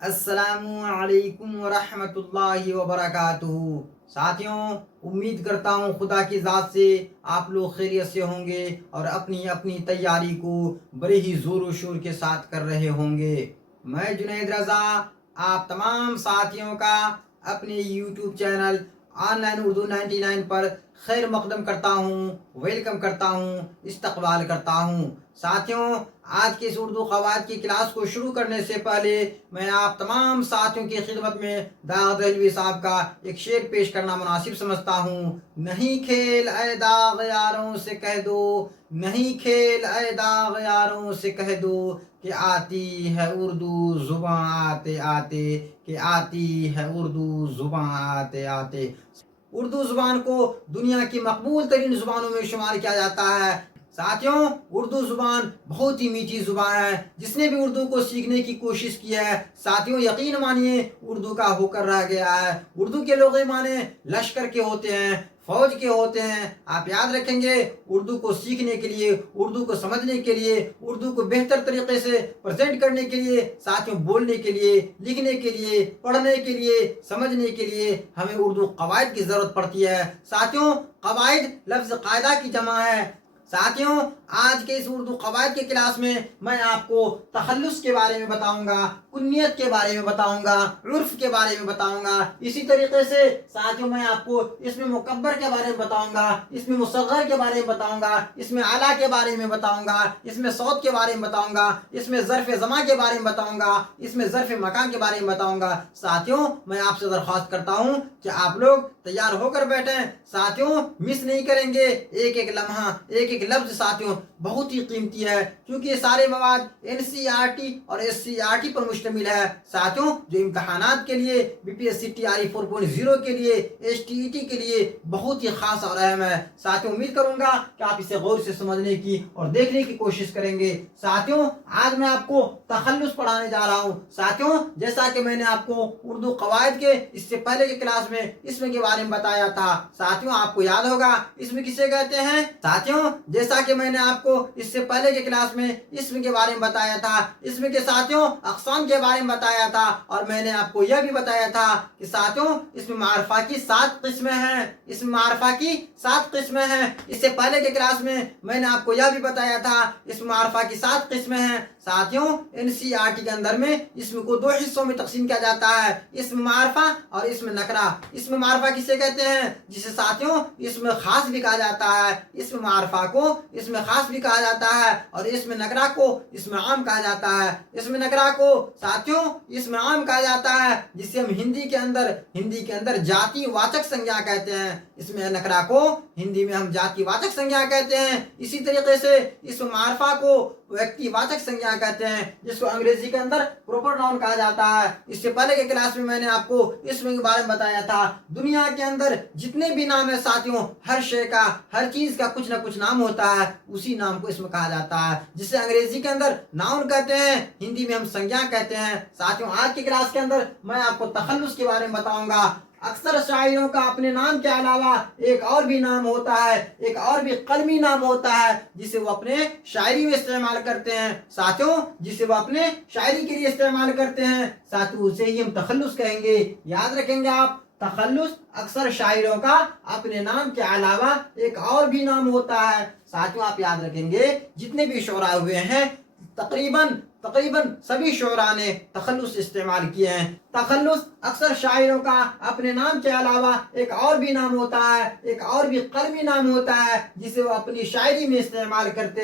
السلام علیکم ورحمۃ اللہ وبرکاتہ۔ ساتھیوں، امید کرتا ہوں خدا کی ذات سے آپ لوگ خیریت سے ہوں گے اور اپنی اپنی تیاری کو بڑے ہی زور و شور کے ساتھ کر رہے ہوں گے۔ میں جنید رضا آپ تمام ساتھیوں کا اپنے YouTube channel on line Urdu 99 پر خیر مقدم کرتا ہوں، ویلکم کرتا ہوں، استقبال کرتا ہوں۔ ساتھیوں، آج کے اس اردو قواعد کی کلاس کو شروع کرنے سے پہلے میں آپ تمام ساتھیوں کی خدمت میں داغ دہلوی صاحب کا ایک شعر پیش کرنا مناسب سمجھتا ہوں۔ نہیں کھیل اے داغ یاروں سے کہہ دو، نہیں کھیل اے داغ یاروں سے کہہ دو کہ آتی ہے اردو زباں آتے آتے، کہ آتی ہے اردو زباں آتے آتے۔ اردو زبان کو دنیا کی مقبول ترین زبانوں میں شمار کیا جاتا ہے۔ ساتھیوں، اردو زبان بہت ہی میٹھی زبان ہے۔ جس نے بھی اردو کو سیکھنے کی کوشش کی ہے، ساتھیوں یقین مانیے اردو کا ہو کر رہ گیا ہے۔ اردو کے لغوی معنی لشکر کے ہوتے ہیں، فوج کے ہوتے ہیں۔ آپ یاد رکھیں گے، اردو کو سیکھنے کے لیے، اردو کو سمجھنے کے لیے، اردو کو بہتر طریقے سے پریزنٹ کرنے کے لیے، ساتھیوں بولنے کے لیے، لکھنے کے لیے، پڑھنے کے لیے، سمجھنے کے لیے ہمیں اردو قواعد کی ضرورت پڑتی ہے۔ ساتھیوں، قواعد لفظ قاعدہ کی جمع ہے۔ ساتھیوں، آج کے اس اردو قواعد کے کلاس میں آپ کو تخلص کے بارے میں بتاؤں گا، کنیت کے بارے میں بتاؤں گا، عرف کے بارے میں بتاؤں گا۔ اسی طریقے سے ساتھیوں میں آپ کو اس میں مکبر کے بارے میں بتاؤں گا، اس میں مصغر کے بارے میں بتاؤں گا، اس میں اعلیٰ کے بارے میں بتاؤں گا، اس میں صوت کے بارے میں بتاؤں گا، اس میں ظرف زماں کے بارے میں بتاؤں گا، اس میں ظرف مکان کے بارے میں بتاؤں گا۔ ساتھیوں، میں آپ سے درخواست کرتا ہوں کہ آپ لوگ تیار ہو کر بیٹھیں۔ ساتھیوں، مس نہیں کریں گے ایک ایک لمحہ، ایک ایک لفظ ساتھیوں بہت ہی قیمتی ہے، کیونکہ یہ سارے مواد NCERT اور SCERT پر مشتمل ہے۔ ساتھیوں، جو امتحانات کے لیے BPSC TRE 4.0 کے لیے، HTET کے لیے بہت ہی خاص اور اہم ہے۔ ساتھیوں، امید کروں گا کہ آپ اسے غور سے سمجھنے کی اور دیکھنے کی کوشش کریں گے۔ ساتھیوں، آج میں آپ کو تخلص پڑھانے جا رہا ہوں۔ ساتھیوں، جیسا کہ میں نے آپ کو اردو قواعد کے اس سے پہلے کے کلاس میں اسم کے بارے میں بتایا تھا۔ ساتھیوں، آپ کو یاد ہوگا اسم کسے کہتے ہیں؟ ساتھیوں، جیسا کہ میں نے آپ کو اس سے پہلے کے کلاس میں اسم کے بارے میں بتایا تھا، اسم کے ساتھیوں اقسام کے بارے میں بتایا تھا، اور میں نے آپ کو یہ بھی بتایا تھا کہ ساتھیوں اسم معرفہ کی 7 قسمیں ہیں۔ اسم معرفہ کی 7 قسمیں ہیں۔ اس سے پہلے کے کلاس میں نے آپ کو یہ بھی بتایا تھا اسم معرفہ کی 7 قسمیں ہیں۔ ساتھیوں، NCERT کے اندر میں اسم کو 2 حصوں میں تقسیم کیا جاتا ہے، اسم معرفہ اور اسم نکرہ۔ اسم معرفہ کسے کہتے ہیں؟ جسے ساتھیوں اسم خاص بھی کہا جاتا ہے۔ اسم معرفہ کو اسم خاص بھی کہا جاتا ہے اور اسم نکرہ کو اسم عام کہا جاتا ہے۔ اسم نکرہ کو ساتھیوں اسم عام کہا جاتا ہے، جسے ہم ہندی کے اندر جاتی واچک سنجھا کہتے ہیں۔ اسم نکرہ کو ہندی میں ہم جاتی واچک سنجھا کہتے ہیں۔ اسی طریقے سے اسم معرفہ کو ویکتی واچک سنجھا کہتے ہیں، جس کو انگریزی کے اندر پروپر ناؤن کہا جاتا ہے۔ اس سے پہلے کے کلاس میں نے آپ کو اسم کے بارے میں بتایا تھا۔ دنیا کے اندر جتنے بھی نام ہیں ساتھیوں، ہر شے کا، ہر چیز کا کچھ نہ کچھ نام ہوتا ہے، اسی نام کو اسم کہا جاتا ہے، جسے انگریزی کے اندر ناؤن کہتے ہیں، ہندی میں ہم سنجھا کہتے ہیں۔ ساتھیوں، آج کی کلاس کے اندر میں آپ کو تخلص کے بارے میں بتاؤں گا۔ اکثر شاعروں کا اپنے نام کے علاوہ ایک اور بھی نام ہوتا ہے، ایک اور بھی قلمی نام ہوتا ہے، جسے وہ اپنے شاعری میں استعمال کرتے ہیں۔ ساتھیوں، جسے وہ اپنے شاعری کے لیے استعمال کرتے ہیں، ساتھیوں اسے ہی ہم تخلص کہیں گے۔ یاد رکھیں گے آپ، تخلص اکثر شاعروں کا اپنے نام کے علاوہ ایک اور بھی نام ہوتا ہے۔ ساتھیوں، آپ یاد رکھیں گے جتنے بھی شعراء ہوئے ہیں تقریباً سبھی شعراء نے تخلص استعمال کیے ہیں۔ تخلص اکثر شاعروں کا اپنے نام کے علاوہ ایک اور بھی نام ہوتا ہے، ایک اور بھی قلمی نام ہوتا ہے، جسے وہ اپنی شاعری میں استعمال کرتے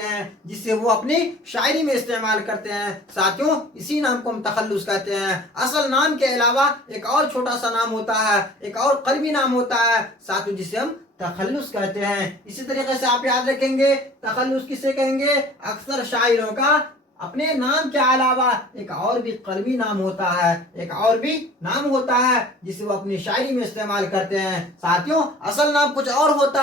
ہیں، ساتھیوں اسی نام کو ہم تخلص کہتے ہیں۔ اصل نام کے علاوہ ایک اور چھوٹا سا نام ہوتا ہے، ایک اور قلمی نام ہوتا ہے، ساتھیوں جسے ہم تخلص کہتے ہیں۔ اسی طریقے سے آپ یاد رکھیں گے تخلص کسے کہیں گے؟ اکثر شاعروں کا اپنے نام کے علاوہ ایک اور بھی قلمی نام ہوتا ہے، ایک اور بھی نام ہوتا ہے، جسے وہ اپنی شاعری میں استعمال کرتے ہیں۔ ساتھیوں، اصل نام کچھ اور ہوتا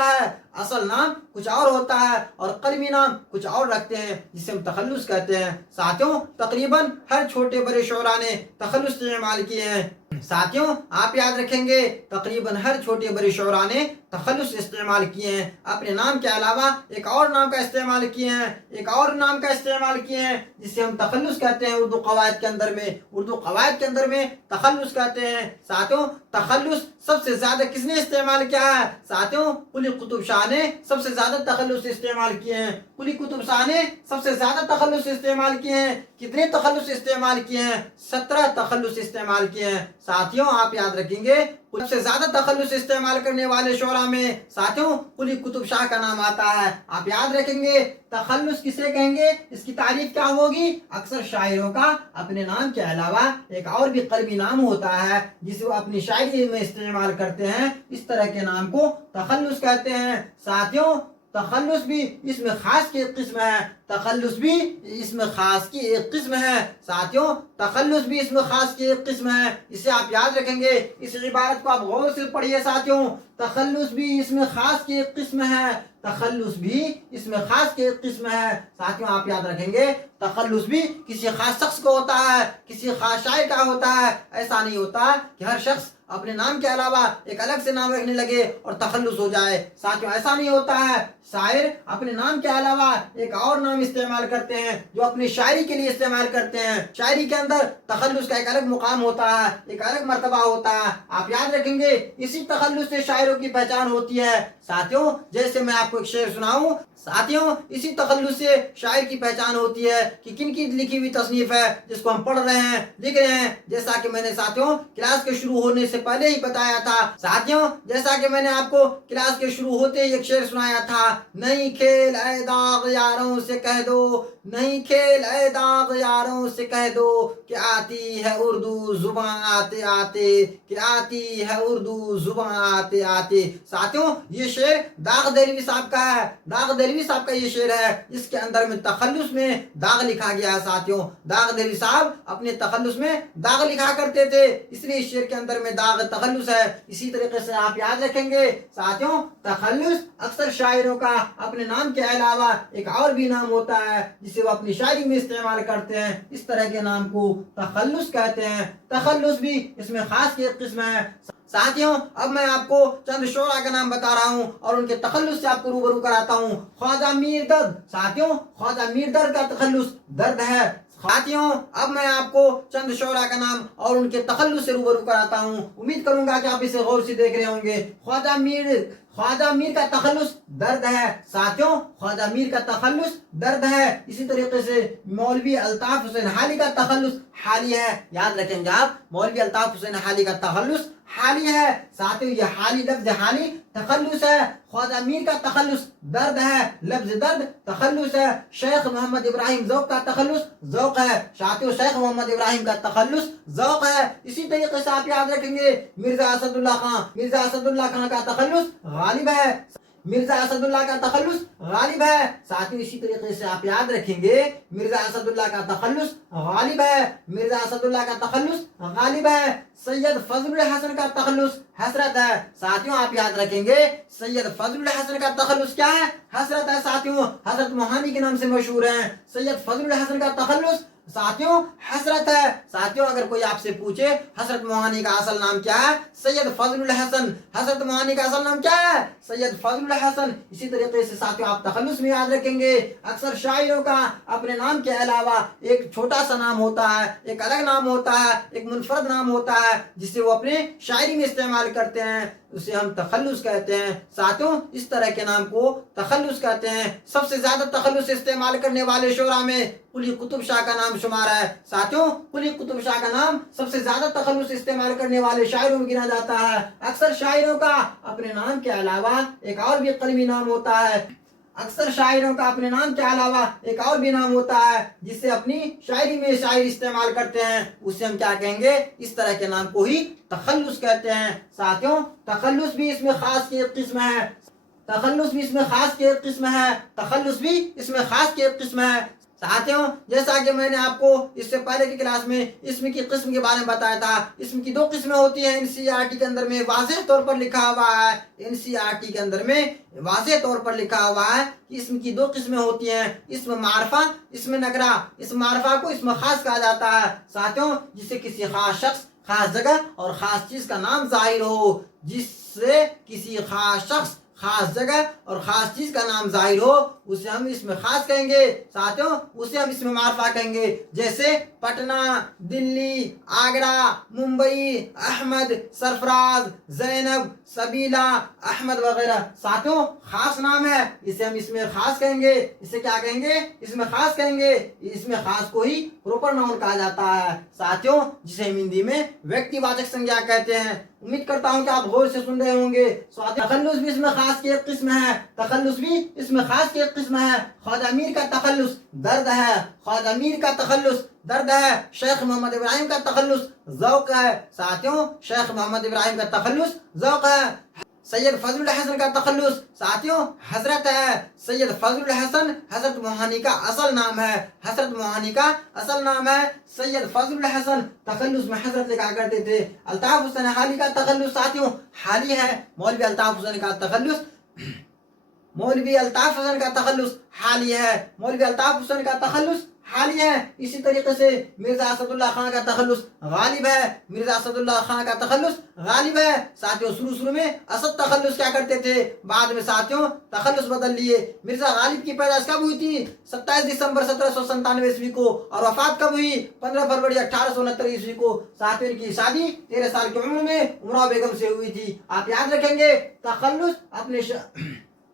ہے اور قلمی نام کچھ اور رکھتے ہیں، جسے ہم تخلص کہتے ہیں۔ ساتھیوں، تقریباً ہر چھوٹے بڑے شعراء نے تخلص استعمال کیے ہیں۔ ساتھیوں، آپ یاد رکھیں گے تقریباً ہر چھوٹے بڑے شعراء نے तखल्लुस इस्तेमाल किए हैं, अपने नाम के अलावा एक और नाम का इस्तेमाल किए हैं, एक और नाम का इस्तेमाल किए हैं जिसे हम तखल्लुस कहते हैं उर्दू कवायद के अंदर में। उर्दू कवायद के अंदर में तखल्लुस कहते हैं। साथियों, तखल्लुस सबसे ज्यादा किसने इस्तेमाल किया है? साथियों, कुली कुतुब शाह ने सबसे ज्यादा तखल्लुस इस्तेमाल किए हैं। कुली कुतुब शाह ने सबसे ज्यादा तखल्लुस इस्तेमाल किए हैं। कितने तखल्लुस इस्तेमाल किए हैं? 17 तखल्लुस इस्तेमाल किए हैं। साथियों, आप याद रखेंगे सबसे ज्यादा तखल्लुस इस्तेमाल करने वाले शोरा में साथियों कुली कुतुब शाह का नाम आता है। आप याद रखेंगे तखल्लुस किसे कहेंगे, इसकी तारीफ क्या होगी? अक्सर शायरों का अपने नाम के अलावा एक और भी कलमी नाम होता है जिसे वो अपनी शायरी में इस्तेमाल करते हैं। इस तरह के नाम को तखल्लुस कहते हैं। साथियों, तखल्लुस भी इसमें खास की एक किस्म है। तखल्लुस भी इसमें खास की एक किस्म है। साथियों, तखल्लुस भी इसमें खास की एक किस्म है। इसे आप याद रखेंगे। इस इबारत को आप गौर से पढ़िए साथियों। तखल्लुस भी इसमें खास की एक किस्म है। तखल्लुस भी इसमें खास की एक किस्म है। साथियों, आप याद रखेंगे तखल्लुस भी किसी खास शख्स को होता है, किसी खास शायर का होता है। ऐसा नहीं होता कि हर शख्स अपने नाम के अलावा एक अलग से नाम रखने लगे और तखल्लुस हो जाए। साथियों, ऐसा नहीं होता है। शायर अपने नाम के अलावा एक और नाम इस्तेमाल करते हैं जो अपनी शायरी के लिए इस्तेमाल करते हैं। शायरी के अंदर तखल्लुस का एक अलग मुकाम होता है, एक अलग मर्तबा होता है। आप याद रखेंगे इसी तखल्लुस से शायरों की पहचान होती है। साथियों, जैसे मैं आपको एक शेर सुनाऊं, साथियों इसी तखल्लुस से शायर की पहचान होती है कि किन की लिखी हुई तसनीफ है जिसको हम पढ़ रहे हैं, लिख रहे हैं। जैसा कि मैंने साथियों क्लास के शुरू होने से पहले ही बताया था। साथियों, जैसा कि मैंने आपको क्लास के शुरू होते ही एक शेर सुनाया था, नहीं खेल ऐ दाग यारों से कह दो, नहीं खेल ऐ दाग यारों से कह दो कि आती है उर्दू जुबान आते आते, कि आती है उर्दू जुबान आते आते। साथियों, ये शेर दाग दहलवी साहब का है। दाग दहलवी साहब का ये शेर है। इसके अंदर में तखल्लुस में दाग लिखा गया है। साथियों, दाग दहलवी साहब अपने तखल्लुस में दाग लिखा करते थे, इसलिए इस शेर के अंदर में दाग तखल्लुस है। इसी तरीके से आप याद रखेंगे साथियों, तखल्लुस अक्सर शायरों का अपने नाम के अलावा एक और भी नाम होता है जिसे वो अपनी शायरी में इस्तेमाल करते हैं। इस तरह के नाम को तखल्लुस कहते हैं। तखल्लुस भी इसमें खास की एक किस्म है। साथियों, अब मैं आपको चंद शोरा का नाम बता रहा हूँ और उनके तखल्लुस से आपको रूबरू कराता हूँ। ख्वाजा मीर दर्द। साथियों, ख्वाजा मीर दर्द का तखल्लुस दर्द है। साथियों, अब मैं आपको चंद शोरा का नाम और उनके तखल्लुस से रूबरू कराता हूँ। उम्मीद करूंगा कि आप इसे गौर से देख रहे होंगे। ख्वाजा मीर का तखल्लुस दर्द है। साथियों, ख्वाजा मीर का तखल्लुस दर्द है। इसी तरीके से मौलवी अल्ताफ हुसैन हाली का तखल्लुस हाली है। याद रखेंगे आप, मौलवी अल्ताफ हुसैन हाली का तखल्लुस हाली है। साथियों, ये हाली लफ्ज हाली तखल्लुस है। ख्वाजा मीर का तखल्लुस दर्द है, लफ्ज दर्द तखल्लुस है। शेख मोहम्मद इब्राहिम ज़ौक़ का तखल्लुस ज़ौक़ है। साथियों, शेख मोहम्मद इब्राहिम का तखल्लुस ज़ौक़ है। इसी तरीके से आप याद रखेंगे मिर्जा असदुल्लाह खान का तखल्लुस गालिब है। मिर्जा असदुल्लाह का तखल्लुस गालिब है। साथियों, इसी तरीके से आप याद रखेंगे मिर्जा असदुल्लाह का तखल्लुस गालिब है। मिर्जा असदुल्लाह का तखल्लुस गालिब है। सैयद फजलुल हसन का तखल्लुस हसरत है। साथियों, आप याद रखेंगे सैयद फजलुल हसन का तखल्लुस क्या है? हसरत है। साथियों, हजरत मोहानी के नाम से मशहूर है। सैयद फजलुल हसन का तखल्लुस साथियों हसरत है। साथियों, अगर कोई आपसे पूछे हजरत मोहानी का असल नाम क्या है? सैयद फजलुल हसन। हजरत मोहानी का असल नाम क्या है? सैयद फजलुल हसन। इसी तरीके से साथियों आप तखल्लुस में याद रखेंगे अक्सर शायरों का अपने नाम के अलावा एक छोटा सा नाम होता है, एक अलग नाम होता है, एक मुनफरद नाम होता है जिसे वो अपने शायरी में इस्तेमाल करते हैं, उसे हम तखल्लुस कहते हैं। साथियों, इस तरह के नाम को तखल्लुस कहते हैं। सबसे ज्यादा तखल्लुस इस्तेमाल करने वाले शोरा में कुली कुतुब शाह का नाम शुमार है। साथियों, कुली कुतुब शाह का नाम सबसे ज्यादा तखल्लुस इस्तेमाल करने वाले शायरों में गिना जाता है। अक्सर शायरों का अपने नाम के अलावा एक और भी कलमी नाम होता है। अक्सर शायरों का अपने नाम के अलावा एक और भी नाम होता है जिससे अपनी शायरी में शायर इस्तेमाल करते हैं, उसे हम क्या कहेंगे? इस तरह के नाम को ही तखल्लुस कहते हैं। साथियों, तखल्लुस भी इसमें खास की एक किस्म है। तखल्लुस भी इसमें खास की एक किस्म है। तखल्लुस भी इसमें खास की एक किस्म है। साथियों, जैसा कि मैंने आपको इससे पहले की क्लास में इसम की किस्म के बारे में बताया था, इसम की दो किस्में होती हैं। एनसीईआरटी के अंदर में वाज़ेह तौर पर लिखा हुआ है, एनसीईआरटी के अंदर में वाज़ेह तौर पर लिखा हुआ है कि इसम की दो किस्में होती हैं, इसम मारफा, इसम नकरा। इस मारफा को इसम खास कहा जाता है साथियों, जिसे किसी खास शख्स, خاص جگہ اور خاص چیز کا نام ظاہر ہو، جس سے کسی خاص شخص، خاص جگہ اور خاص چیز کا نام ظاہر ہو، اسے ہم اسم خاص کہیں گے ساتھیوں، اسے ہم اسم معرفہ کہیں گے، جیسے پٹنہ، دلی، آگرہ، ممبئی، احمد، سرفراز، زینب، سبیلا، احمد وغیرہ۔ ساتھیوں خاص نام ہے، اسے ہم اسم خاص کہیں گے، اسے کیا کہیں گے؟ اسم خاص کہیں گے۔ اسم خاص کو ہی پروپر ناؤن کہا جاتا ہے ساتھیوں، جسے ہم ہندی میں ویکتی واچک سنجھا کہتے ہیں۔ امید کرتا ہوں کہ آپ غور سے سن رہے ہوں گے۔ تخلص بھی اسم خاص کی ایک قسم ہے، تخلص بھی اسم خاص کی ایک قسم ہے۔ خواجہ امیر کا تخلص درد ہے، خواجہ امیر کا تخلص درد ہے۔ شیخ محمد ابراہیم کا تخلص ذوق ہے ساتھیوں، شیخ محمد ابراہیم کا تخلص ذوق ہے۔ سید فضل الحسن کا تخلص ساتھیوں حضرت ہے، سید فضل الحسن حضرت موہانی کا اصل نام ہے، حضرت موہانی کا اصل نام ہے سید فضل الحسن۔ تخلص میں حضرت لکھا کرتے تھے۔ الطاف حسین حالی کا تخلص ساتھیوں حالی ہے، مولوی الطاف حسین کا تخلص، مولوی الطاف حسین کا تخلص حالی ہے، مولوی الطاف حسین کا تخلص حالی ہے۔ اسی طریقے سے مرزا اسد اللہ خان کا تخلص غالب ہے، مرزا اسد اللہ خان کا تخلص غالب ہے ساتھیوں۔ شروع میں اسد تخلص کیا کرتے تھے، بعد میں ساتھیوں تخلص بدل لیے۔ مرزا غالب کی پیدائش کب ہوئی تھی؟ 27 دسمبر 1797 عیسوی کو، اور وفات کب ہوئی؟ 15 فروری 1869 عیسوی کو۔ ساتھیوں ان کی شادی 13 سال کی عمر میں امراء بیگم سے ہوئی تھی۔ آپ یاد رکھیں گے تخلص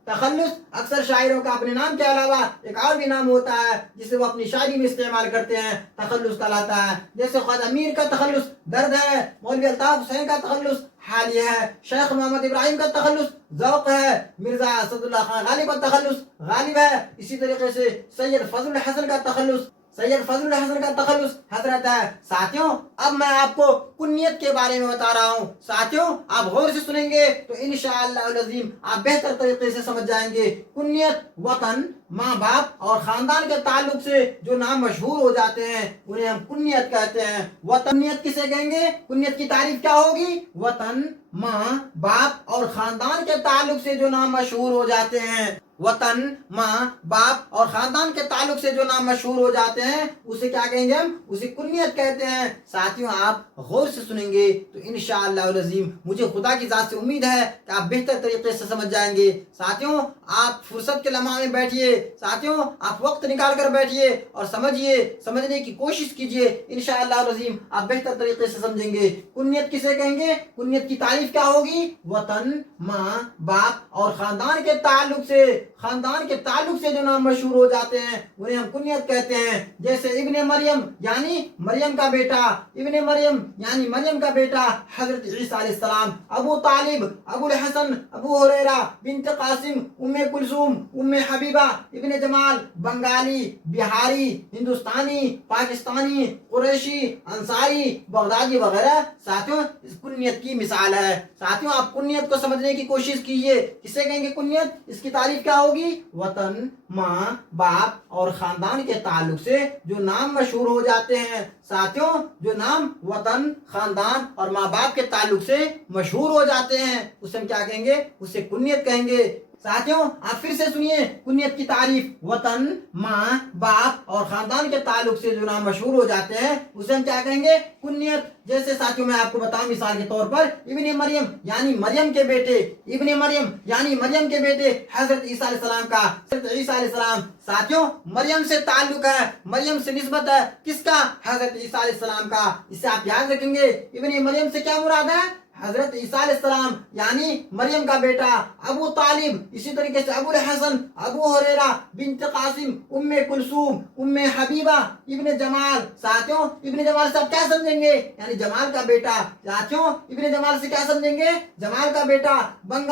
تخلص اکثر شاعروں کا اپنے نام کے علاوہ ایک اور بھی نام ہوتا ہے جسے وہ اپنی شاعری میں استعمال کرتے ہیں، تخلص کہلاتا ہے۔ جیسے خواجہ امیر کا تخلص درد ہے، مولوی الطاف حسین کا تخلص حالی ہے، شیخ محمد ابراہیم کا تخلص ذوق ہے، مرزا اسد اللہ خان غالب کا تخلص غالب ہے۔ اسی طریقے سے سید فضل الحسن کا تخلص، سید فضل الحسن کا تخلص حضرت ہے ساتھیوں۔ اب میں آپ کو کنیت کے بارے میں بتا رہا ہوں ساتھیوں، آپ غور سے سنیں گے تو انشاءاللہ العظیم آپ بہتر طریقے سے سمجھ جائیں گے۔ کنیت وطن، ماں باپ اور خاندان کے تعلق سے جو نام مشہور ہو جاتے ہیں انہیں ہم کنیت کہتے ہیں۔ وطن کنیت کسے کہیں گے؟ کنیت کی تعریف کیا ہوگی؟ وطن، ماں باپ اور خاندان کے تعلق سے جو نام مشہور ہو جاتے ہیں، وطن، ماں باپ اور خاندان کے تعلق سے جو نام مشہور ہو جاتے ہیں اسے کیا کہیں گے؟ ہم اسے کنیت کہتے ہیں ساتھیوں۔ آپ غور سے سنیں گے تو انشاءاللہ العظیم مجھے خدا کی ذات سے امید ہے کہ آپ بہتر طریقے سے سمجھ جائیں گے ساتھیوں۔ آپ فرصت کے لمحہ میں بیٹھیے ساتھیوں، آپ وقت نکال کر بیٹھیے اور سمجھیے، سمجھنے کی کوشش کیجیے، انشاءاللہ العظیم آپ بہتر طریقے سے سمجھیں گے۔ کنیت کسے کہیں گے؟ کنیت کی تعریف کیا ہوگی؟ وطن، ماں باپ اور خاندان کے تعلق سے، خاندان کے تعلق سے جو نام مشہور ہو جاتے ہیں انہیں ہم کنیت کہتے ہیں۔ جیسے ابن مریم یعنی مریم کا بیٹا، ابن مریم یعنی مریم کا بیٹا حضرت عیسیٰ علیہ السلام، ابو طالب، ابو الحسن، ابو ہریرہ، بنت قاسم، ام کلثوم، ام حبیبہ، ابن جمال، بنگالی، بہاری، ہندوستانی، پاکستانی، قریشی، انصاری، بغدادی وغیرہ ساتھیوں اس کنیت کی مثال ہے۔ ساتھیوں آپ کنیت کو سمجھنے کی کوشش کیجیے۔ کسے کہیں گے کنیت؟ اس کی تعریف کیا ہوگی؟ وطن، ماں باپ اور خاندان کے تعلق سے جو نام مشہور ہو جاتے ہیں ساتھیوں، جو نام وطن، خاندان اور ماں باپ کے تعلق سے مشہور ہو جاتے ہیں اسے ہم کیا کہیں گے؟ اسے کنیت کہیں گے ساتھیوں۔ آپ پھر سے سنیے کنیت کی تعریف، وطن، ماں باپ اور خاندان کے تعلق سے جو نام مشہور ہو جاتے ہیں اسے ہم کیا کہیں گے؟ کنیت۔ جیسے ساتھیوں میں آپ کو بتاؤں مثال کے طور پر ابن مریم یعنی مریم کے بیٹے، ابن مریم یعنی مریم کے بیٹے حضرت عیسیٰ علیہ السلام کا، حضرت عیسیٰ علیہ السلام ساتھیوں مریم سے تعلق ہے، مریم سے نسبت ہے، کس کا؟ حضرت عیسیٰ علیہ السلام کا۔ اسے آپ یاد رکھیں گے ابن مریم سے کیا مراد ہے؟ حضرت عیسیٰ علیہ السلام یعنی مریم کا بیٹا ابو طالب، اسی طریقے سے ابو الحسن، ابو ہریرہ، بنت قاسم، ام کلثوم، ام حبیبہ، ابن جمال ساتھیوں۔ ابن جمال سے آپ کیا سمجھیں گے؟ یعنی جمال کا بیٹا ساتھیوں۔ ابن جمال سے کیا سمجھیں گے؟ جمال کا بیٹا۔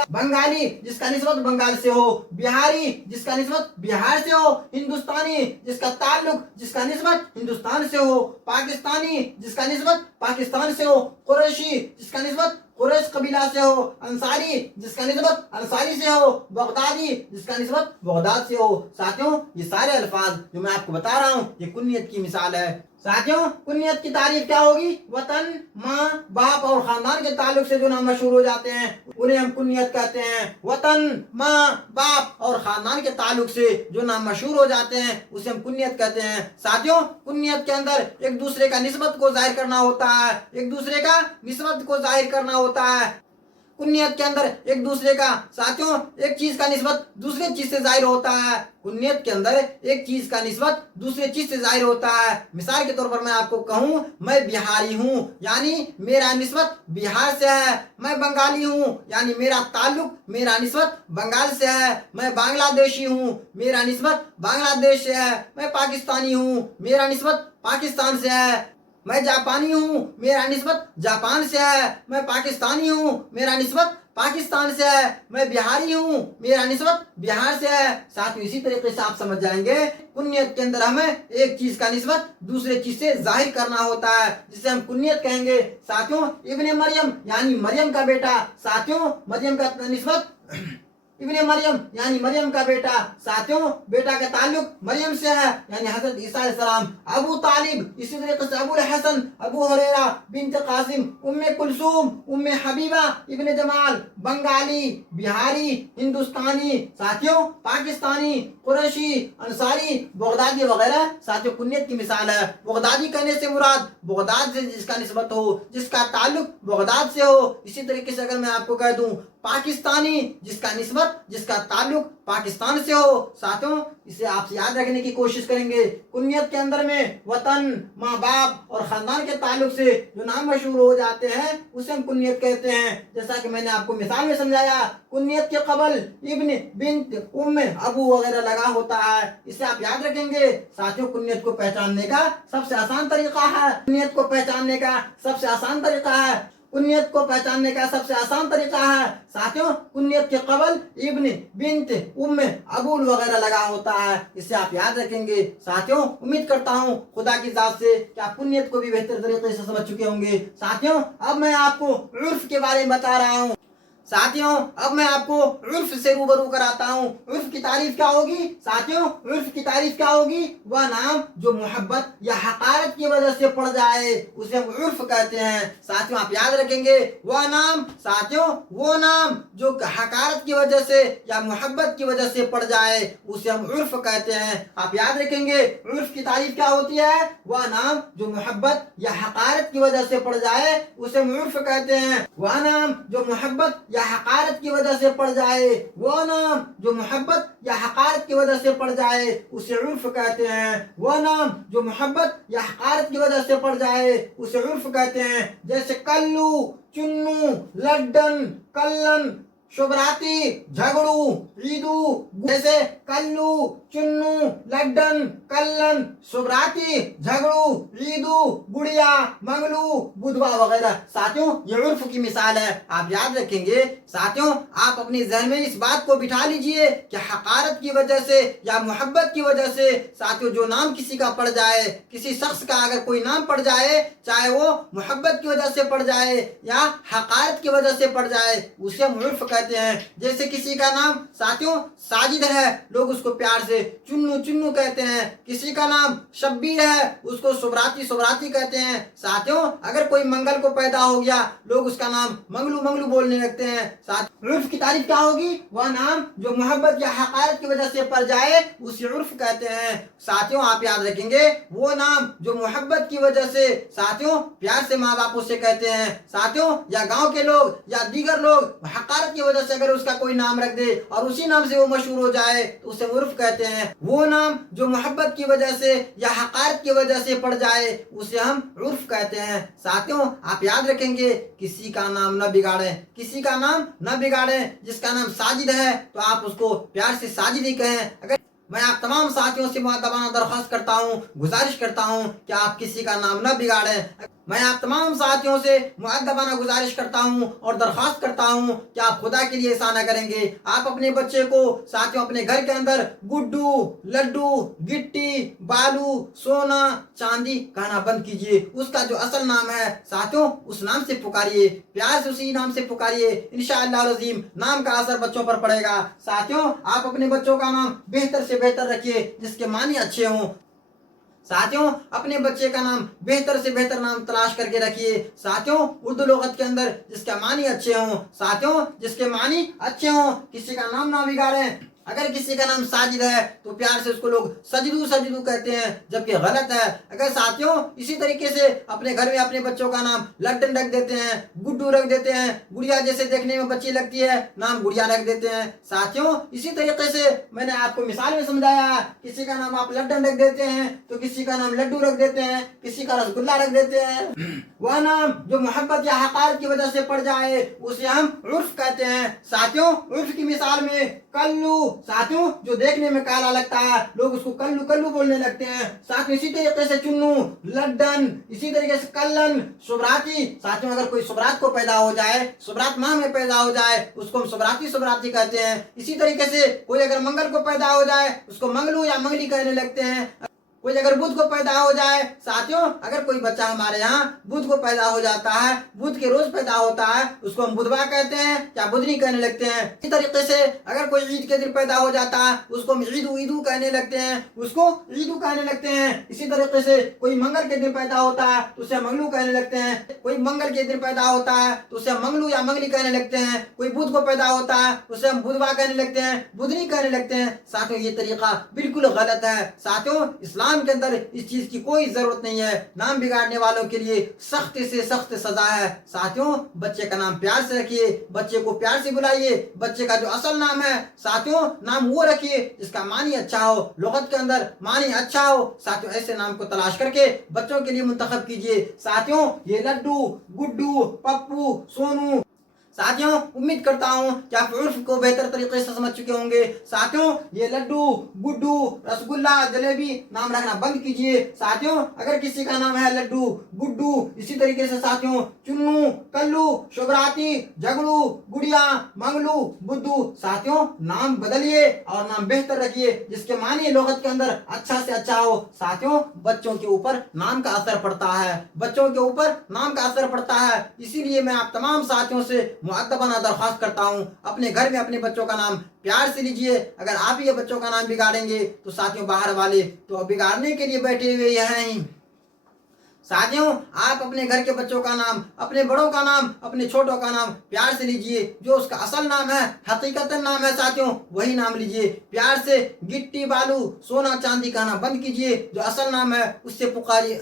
بنگالی جس کا نسبت بنگال سے ہو، بہاری جس کا نسبت بہار سے ہو، ہندوستانی جس کا تعلق، جس کا نسبت ہندوستان سے ہو، پاکستانی جس کا نسبت پاکستان سے ہو، قریشی جس کا نسبت قریش قبیلہ سے ہو، انصاری جس کا نسبت انصاری سے ہو، بغدادی جس کا نسبت بغداد سے ہو ساتھیوں۔ یہ سارے الفاظ جو میں آپ کو بتا رہا ہوں یہ کنیت کی مثال ہے साथियों कुन्नियत की तारीफ क्या होगी? वतन, माँ, बाप और खानदान के ताल्लुक से जो नाम मशहूर हो जाते हैं उन्हें हम कुन्नियत कहते हैं। वतन, माँ, बाप और खानदान के ताल्लुक से जो नाम मशहूर हो जाते हैं उसे हम कुन्नियत कहते हैं। साथियों कुन्नियत के अंदर एक दूसरे का निस्बत को जाहिर करना होता है, एक दूसरे का निस्बत को जाहिर करना होता है। कुन्नियत के अंदर एक दूसरे का, साथियों एक चीज का निस्बत दूसरे चीज से जाहिर होता है। कुन्नियत के अंदर एक चीज का निस्बत दूसरे चीज से जाहिर होता है। मिसाल के तौर पर मैं आपको कहूँ मैं बिहारी हूँ यानी मेरा निस्बत बिहार से है। मैं बंगाली हूँ यानी मेरा ताल्लुक, मेरा निस्बत बंगाल से है। मैं बांग्लादेशी हूँ, मेरा निस्बत बांग्लादेश से है। मैं पाकिस्तानी हूँ, मेरा निस्बत पाकिस्तान से है। मैं जापानी हूँ, मेरा निस्बत जापान से है। मैं पाकिस्तानी हूँ, मेरा निस्बत पाकिस्तान से है। मैं बिहारी हूँ, मेरा निस्बत बिहार से है। साथ में इसी तरीके से आप समझ जाएंगे कुन्नियत के अंदर हमें एक चीज का निस्बत दूसरे चीज से जाहिर करना होता है जिसे हम कुन्नियत कहेंगे। साथियों इब्ने मरियम यानी मरियम का बेटा, साथियों मरियम का निस्बत इब्ने मरियम यानी मरियम का बेटा, साथियों बेटा का ताल्लुक मरियम से है यानी हजरत ईसा अलैहिस्सलाम। अबू तालिब, इसी तरीके से अबुल हसन, अबू हुरैरा बिन्त कासिम, उम्मे कुलसूम, उम्मे हबीबा इब्ने जमाल, बंगाली, बिहारी, हिंदुस्तानी, साथियों पाकिस्तानी, कुरैशी, अंसारी, बगदादी वगैरह साथियों कुन्नियत की मिसाल है। बगदादी कहने से मुराद बगदाद से जिसका निस्बत हो, जिसका ताल्लुक बगदाद से हो। इसी तरीके से अगर मैं आपको कह दूं पाकिस्तानी, जिसका निस्बत, जिसका ताल्लुक पाकिस्तान से हो। साथियों इसे आप याद रखने की कोशिश करेंगे। कुन्नियत के अंदर में वतन, माँ बाप और खानदान के ताल्लुक से जो नाम मशहूर हो जाते हैं उसे हम कुन्नियत कहते हैं। जैसा कि मैंने आपको मिसाल में समझाया, कुन्नियत के कबल इब्न, बिन्त, उम्मे, अबू वगैरह लगा होता है। इसे आप याद रखेंगे। साथियों कुन्नियत को पहचानने का सबसे आसान तरीका है, कुन्नियत को पहचानने का सबसे आसान तरीका है, कुन्नियत को पहचानने का सबसे आसान तरीका है। साथियों कुन्नियत के कबल इब्न, बिन्त, उम्मे, अबूल वगैरह लगा होता है। इसे आप याद रखेंगे। साथियों उम्मीद करता हूँ खुदा की जात से कि आप कुन्नियत को भी बेहतर तरीके से समझ चुके होंगे। साथियों अब मैं आपको उर्फ के बारे में बता रहा हूँ। साथियों अब मैं आपको उर्फ से रूबरू कराता हूँ। उर्फ की तारीफ क्या होगी? साथियों उर्फ की तारीफ क्या होगी? वह नाम जो मोहब्बत या हकारत की वजह से पड़ जाए उसे हम उर्फ कहते हैं। साथियों आप याद रखेंगे वह नाम, साथियों वो नाम जो हकारत की वजह से या मोहब्बत की वजह से पड़ जाए उसे हम उर्फ कहते हैं। आप याद रखेंगे उर्फ की तारीफ क्या होती है? वह नाम जो मोहब्बत या हकारत की वजह से पड़ जाए उसे हम उर्फ कहते हैं। वह नाम जो मोहब्बत या हकारत की वजह से पड़ जाए, वो नाम जो मोहब्बत या हकारत की वजह से पड़ जाए उसे उर्फ कहते हैं। वो नाम जो मोहब्बत या हकारत की वजह से पड़ जाए उसे उर्फ कहते हैं। जैसे कल्लू, चुन्नू, लड्डन, कल्लन, शुभराती, झगड़ू, ईदू। जैसे कल्लू, चुन्नू, लड्डन, कल्लन, शुभराती, झगड़ू, ईदू, गुड़िया, मंगलू, बुधवा वगैरह। साथियों ये उर्फ की मिसाल है, आप याद रखेंगे। साथियों आप अपने जहन में इस बात को बिठा लीजिए कि हकारत की वजह से या मोहब्बत की वजह से साथियों जो नाम किसी का पड़ जाए, किसी शख्स का अगर कोई नाम पड़ जाए, चाहे वो मोहब्बत की वजह से पड़ जाए या हकारत की वजह से पड़ जाए, उसे हम उर्फ कहते हैं। जैसे किसी का नाम साथियों साजिद है, लोग उसको प्यार से चुन्नू चुन्नू कहते हैं। किसी का नाम शब्बीर है, उसको सुबराती सुबराती कहते हैं। साथियों अगर कोई मंगल को पैदा हो गया, लोग उसका नाम मंगलू मंगलू बोलने लगते हैं। साथ उर्फ की तारीफ क्या होगी? वह नाम जो मोहब्बत या हकारत की वजह से पड़ जाए उसे उर्फ कहते हैं। साथियों आप याद रखेंगे वो नाम जो मोहब्बत की वजह से साथियों प्यार से माँ बाप उसे कहते हैं। साथियों या गांव के लोग या दीगर लोग हकारत की वजह से अगर उसका कोई नाम रख दे और उसी नाम से वो मशहूर हो जाए तो उसे उर्फ कहते हैं। वो नाम जो मोहब्बत की वजह से या हकारत की वजह से पड़ जाए उसे हम उर्फ कहते हैं। साथियों आप याद रखेंगे किसी का नाम न बिगाड़े, किसी का नाम न बिगाड़े। जिसका नाम साजिद है तो आप उसको प्यार से साजिद ही कहें। अगर मैं आप तमाम साथियों से मुअद्दबाना दरख्वास्त करता हूँ, गुजारिश करता हूँ कि आप किसी का नाम न बिगाड़ें। मैं आप तमाम साथियों से मुअद्दबाना गुजारिश करता हूँ और दरख्वास्त करता हूँ कि आप खुदा के लिए ऐसा न करेंगे। आप अपने बच्चे को साथियों अपने घर के अंदर गुड्डू, लड्डू, गिट्टी, बालू, सोना, चांदी कहना बंद कीजिए। उसका जो असल नाम है साथियों उस नाम से पुकारिए, प्यार से उसी नाम से पुकारिए। इंशाअल्लाह अज़ीम नाम का असर बच्चों पर पड़ेगा। साथियों आप अपने बच्चों का नाम बेहतर से बेहतर रखिए जिसके मानी अच्छे हों। साथियों अपने बच्चे का नाम बेहतर से बेहतर नाम तलाश करके रखिए। साथियों उर्दू लुगत के अंदर जिसके मानी अच्छे हों, साथियों जिसके मानी अच्छे हों, किसी का नाम ना बिगाड़ें। अगर किसी का नाम साजिद है तो प्यार से उसको लोग सजदू सजदू कहते हैं, जबकि गलत है। अगर साथियों इसी तरीके से अपने घर में अपने बच्चों का नाम लड्डन रख देते हैं, गुड्डू रख देते हैं, गुड़िया जैसे देखने में बच्ची लगती है नाम गुड़िया रख देते हैं। साथियों इसी तरीके से मैंने आपको मिसाल में समझाया, किसी का नाम आप लड्डन रख देते हैं तो किसी का नाम लड्डू रख देते हैं, किसी का रसगुल्ला रख देते हैं। वह नाम जो मोहब्बत या हक़ारत की वजह से पड़ जाए उसे हम उर्फ कहते हैं। साथियों उर्फ की मिसाल में कल्लू, साथियों जो देखने में काला लगता है लोग उसको कल्लू कल्लू बोलने लगते हैं। साथियों इसी तरीके से चुन्नू, लड्डन, इसी तरीके से कल्लन, सुबराती। साथियों अगर कोई सुबरात को पैदा हो जाए, सुबरात माह में पैदा हो जाए उसको हम सुबराती सुबराती कहते हैं। इसी तरीके से कोई अगर मंगल को पैदा हो जाए उसको मंगलू या मंगली कहने लगते हैं। कोई अगर बुध को पैदा हो जाए, साथियों अगर कोई बच्चा हमारे यहाँ बुध को पैदा हो जाता है, बुध के रोज पैदा होता है, उसको हम बुधवा कहते हैं या बुधनी कहने लगते हैं। इसी तरीके से अगर कोई ईद के दिन पैदा हो जाता है उसको हम ईदू ईदू कहने लगते हैं, उसको ईदू कहने लगते हैं। इसी तरीके से कोई मंगल के दिन पैदा होता है तो उसे मंगलू कहने लगते हैं, कोई मंगल के दिन पैदा होता है तो उसे हम मंगलू या मंगली कहने लगते हैं। कोई बुध को पैदा होता है तो उसे हम बुधवा कहने लगते हैं, बुधनी कहने लगते हैं। साथियों ये तरीका बिल्कुल गलत है। साथियों इस्लाम के अंदर इस चीज की कोई जरूरत नहीं है। नाम बिगाड़ने वालों के लिए सख्त से सख्त सजा है। साथियों बच्चे का नाम प्यार से रखिए, बच्चे को प्यार से बुलाइए। बच्चे का जो असल नाम है साथियों नाम वो रखिए जिसका मानी अच्छा हो, लुगत के अंदर मानी अच्छा हो। साथियों ऐसे नाम को तलाश करके बच्चों के लिए मुंतखब कीजिए। साथियों ये लड्डू, गुड्डू, पप्पू, सोनू, साथियों उम्मीद करता हूँ कि आप उर्फ को बेहतर तरीके से समझ चुके होंगे। साथियों ये लड्डू, गुड्डू, रसगुल्ला, जलेबी नाम रखना बंद कीजिए। साथियों अगर किसी का नाम है लड्डू, गुड्डू, इसी तरीके से साथियों चुन्नू, कल्लू, शुभराती, झगड़ू, गुड़िया, मंगलू, बुद्धू, साथियों नाम बदलिए और नाम बेहतर रखिए जिसके मानी लुगत के अंदर अच्छा से अच्छा हो। साथियों बच्चों के ऊपर नाम का असर पड़ता है, बच्चों के ऊपर नाम का असर पड़ता है। इसीलिए मैं आप तमाम साथियों से मुअद्दबाना दरख्वास्त करता हूँ अपने घर में अपने बच्चों का नाम प्यार से लीजिए। अगर आप ही बच्चों का नाम बिगाड़ेंगे तो साथियों बाहर वाले तो बिगाड़ने के लिए बैठे हुए हैं ही। साथियों आप अपने घर के बच्चों का नाम, अपने बड़ों का नाम, अपने छोटों का नाम प्यार से लीजिए। जो उसका असल नाम है, हकीकतन नाम है साथियों वही नाम लीजिए। प्यार से गिट्टी बालू सोना चांदी कहना बंद कीजिए, जो असल नाम है उससे पुकारिए।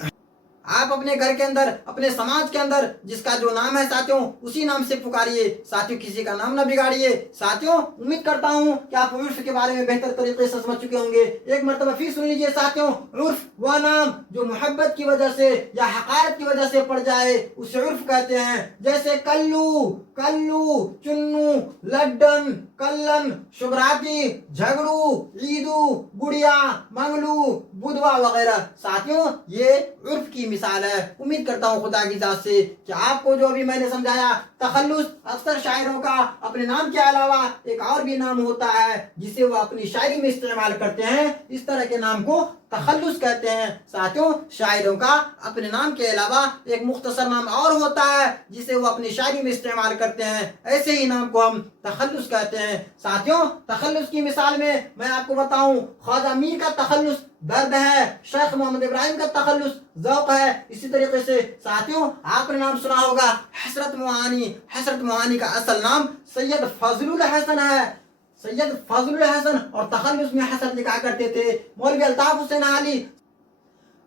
आप अपने घर के अंदर, अपने समाज के अंदर जिसका जो नाम है साथियों उसी नाम से पुकारिए। साथियों किसी का नाम ना बिगाड़िए। साथियों उम्मीद करता हूँ कि आप उर्फ के बारे में बेहतर तरीके से समझ चुके होंगे। एक मरतबा फिर सुन लीजिए साथियों, उर्फ वह नाम जो मोहब्बत की वजह से या हक़ारत की वजह से पड़ जाए उसे उर्फ कहते हैं। जैसे कल्लू, कल्लू, चुन्नू, लड्डन, कल्लन, शुभराती, झगड़ू, ईदू, गुड़िया, मंगलू, बुधवा वगैरह। साथियों ये उर्फ की मिसाल है। उम्मीद करता हूँ खुदा की जात से कि आपको जो अभी मैंने समझाया, तखल्लुस अक्सर शायरों का अपने नाम के अलावा एक और भी नाम होता है जिसे वो अपनी शायरी में इस्तेमाल करते हैं। इस तरह के नाम को तखल्लुस कहते हैं। साथियों शायरों का अपने नाम के अलावा एक मुख्तसर नाम और होता है जिसे वो अपनी शायरी में इस्तेमाल करते हैं। ऐसे ही नाम को हम तखल्लुस कहते हैं। साथियों तखल्लुस की मिसाल में मैं आपको बताऊं, ख्वाजा मीर का तखल्लुस दर्द है, शेख मोहम्मद इब्राहिम का तखल्लुस ज़ौक़ है। इसी तरीके से साथियों आपने नाम सुना होगा हसरत मोहानी। हसरत मोहानी का असल नाम सैयद फजलुल हसन है। सैयद फजलुल हसन और तखल्लुस में हसन लिखा करते थे। मौलवी अल्ताफ हुसैन अली,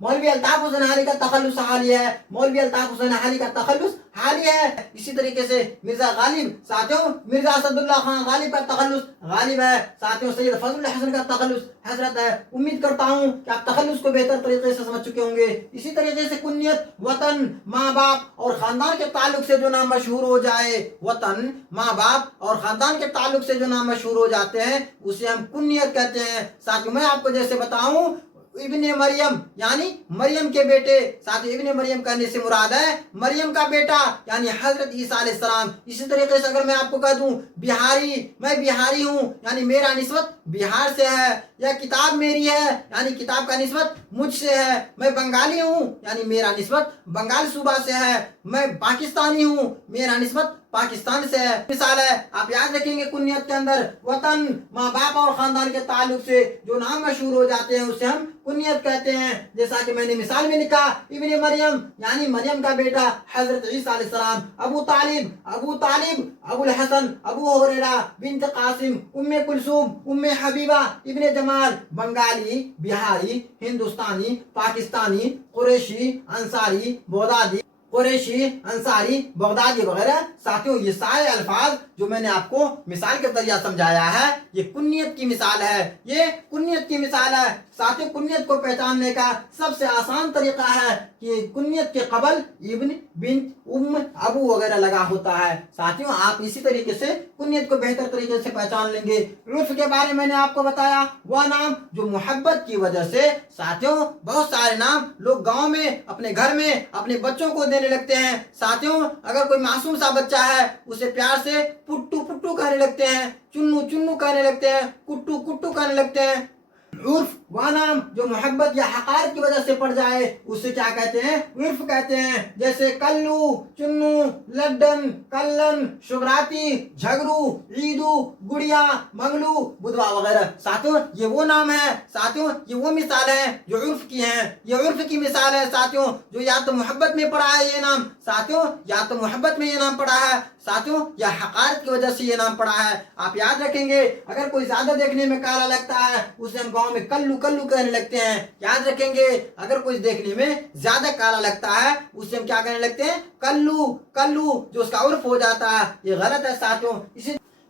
मौलवी अल्ताफ हुसैन अली का तखल्लुस हाली है। मौलवी अल्ताफ हुसैन अली का तखल्लुस हाली है। इसी तरीके से मिर्जा गालिब, साथियों मिर्जा असदुल्लाह खान गालिब का तखल्लुस गालिब है। साथियों सैयद फजलुल हसन का तखल्लुस हजरत है। उम्मीद करता हूँ कि आप तखल्लुस को बेहतर तरीके से समझ चुके होंगे। इसी तरीके से कुन्नियत, वतन, माँ बाप और खानदान के ताल्लुक से जो नाम मशहूर हो जाए, वतन, माँ बाप और खानदान के ताल्लुक से जो नाम मशहूर हो जाते हैं उसे हम कुन्नियत कहते हैं। साथियों मैं आपको जैसे बताऊं, इब्ने मरियम यानी मरियम के बेटे। साथ ही इब्ने मरियम कहने से मुराद है मरियम का बेटा यानी हजरत ईसा अलैहिस्सलाम। इसी तरीके से अगर मैं आपको कह दूं बिहारी, मैं बिहारी हूँ यानी मेरा निस्बत बिहार से है, या किताब मेरी है यानी किताब का निस्बत मुझसे है। मैं बंगाली हूँ यानी मेरा निस्बत बंगाल सूबा से है। मैं पाकिस्तानी हूँ, मेरा निस्बत पाकिस्तान से है। मिसाल है, आप याद रखेंगे कुन्नियत के अंदर वतन, माँ बाप और खानदान के ताल्लुक से जो नाम मशहूर हो जाते हैं उसे हम कुन्नियत कहते हैं। जैसा कि मैंने मिसाल में लिखा, इब्ने मरियम यानी मरियम का बेटा हजरत ईसा अलैहिस्सलाम, अबू तालिब, अबुल हसन, अबू हुरैरा, बिन्त कासिम, उम्मे कुलसूम, उम्मे हबीबा, इब्ने जमाल, बंगाली, बिहारी, हिंदुस्तानी, पाकिस्तानी, कुरैशी, अंसारी, बगदादी वगैरह। साथियों, ये सारे अल्फाज जो मैंने आपको मिसाल के जरिए समझाया है, ये कुन्नियत की मिसाल है। साथियों, कुन्नियत को पहचानने का सबसे आसान तरीका है कि कुन्नियत के कबल इब्न, बिन्त, उम्म, अबू वगैरह लगा होता है। साथियों, आप इसी तरीके से कुन्नियत को बेहतर तरीके से पहचान लेंगे। उर्फ के बारे में मैंने आपको बताया, वह नाम जो मोहब्बत की वजह से, साथियों, बहुत सारे नाम लोग गांव में, अपने घर में अपने बच्चों को देने लगते हैं। साथियों, अगर कोई मासूम सा बच्चा है, उसे प्यार से पुट्टू पुट्टू कहने लगते हैं, चुन्नू चुन्नू कहने लगते हैं, कुट्टू कुट्टू कहने लगते हैं। उर्फ वह नाम जो मोहब्बत या हकार की वजह से पड़ जाए, उसे क्या कहते हैं? उर्फ कहते हैं। जैसे कल्लू, चुन्नू, लड्डन, कल्लन, शुभराती, झगरू, ईदू, गुड़िया, मंगलू, बुधवा वगैरह। साथियों, ये वो नाम है, साथियों, ये वो मिसाल है जो उर्फ की हैं। ये उर्फ की मिसाल है साथियों, जो या तो मोहब्बत में पड़ा है ये नाम, साथियों, या तो मोहब्बत में ये नाम पड़ा है, साथियों, या हकार की वजह से ये नाम पड़ा है। आप याद रखेंगे, अगर कोई ज्यादा देखने में काला लगता है, उसे हम गाँव में कल्लू कल्लू कहने लगते हैं। याद रखेंगे, अगर कोई देखने में ज्यादा काला लगता है, उसे हम क्या कहने लगते हैं? कल्लू कल्लू, जो उसका उर्फ हो जाता है। ये गलत है साथियों।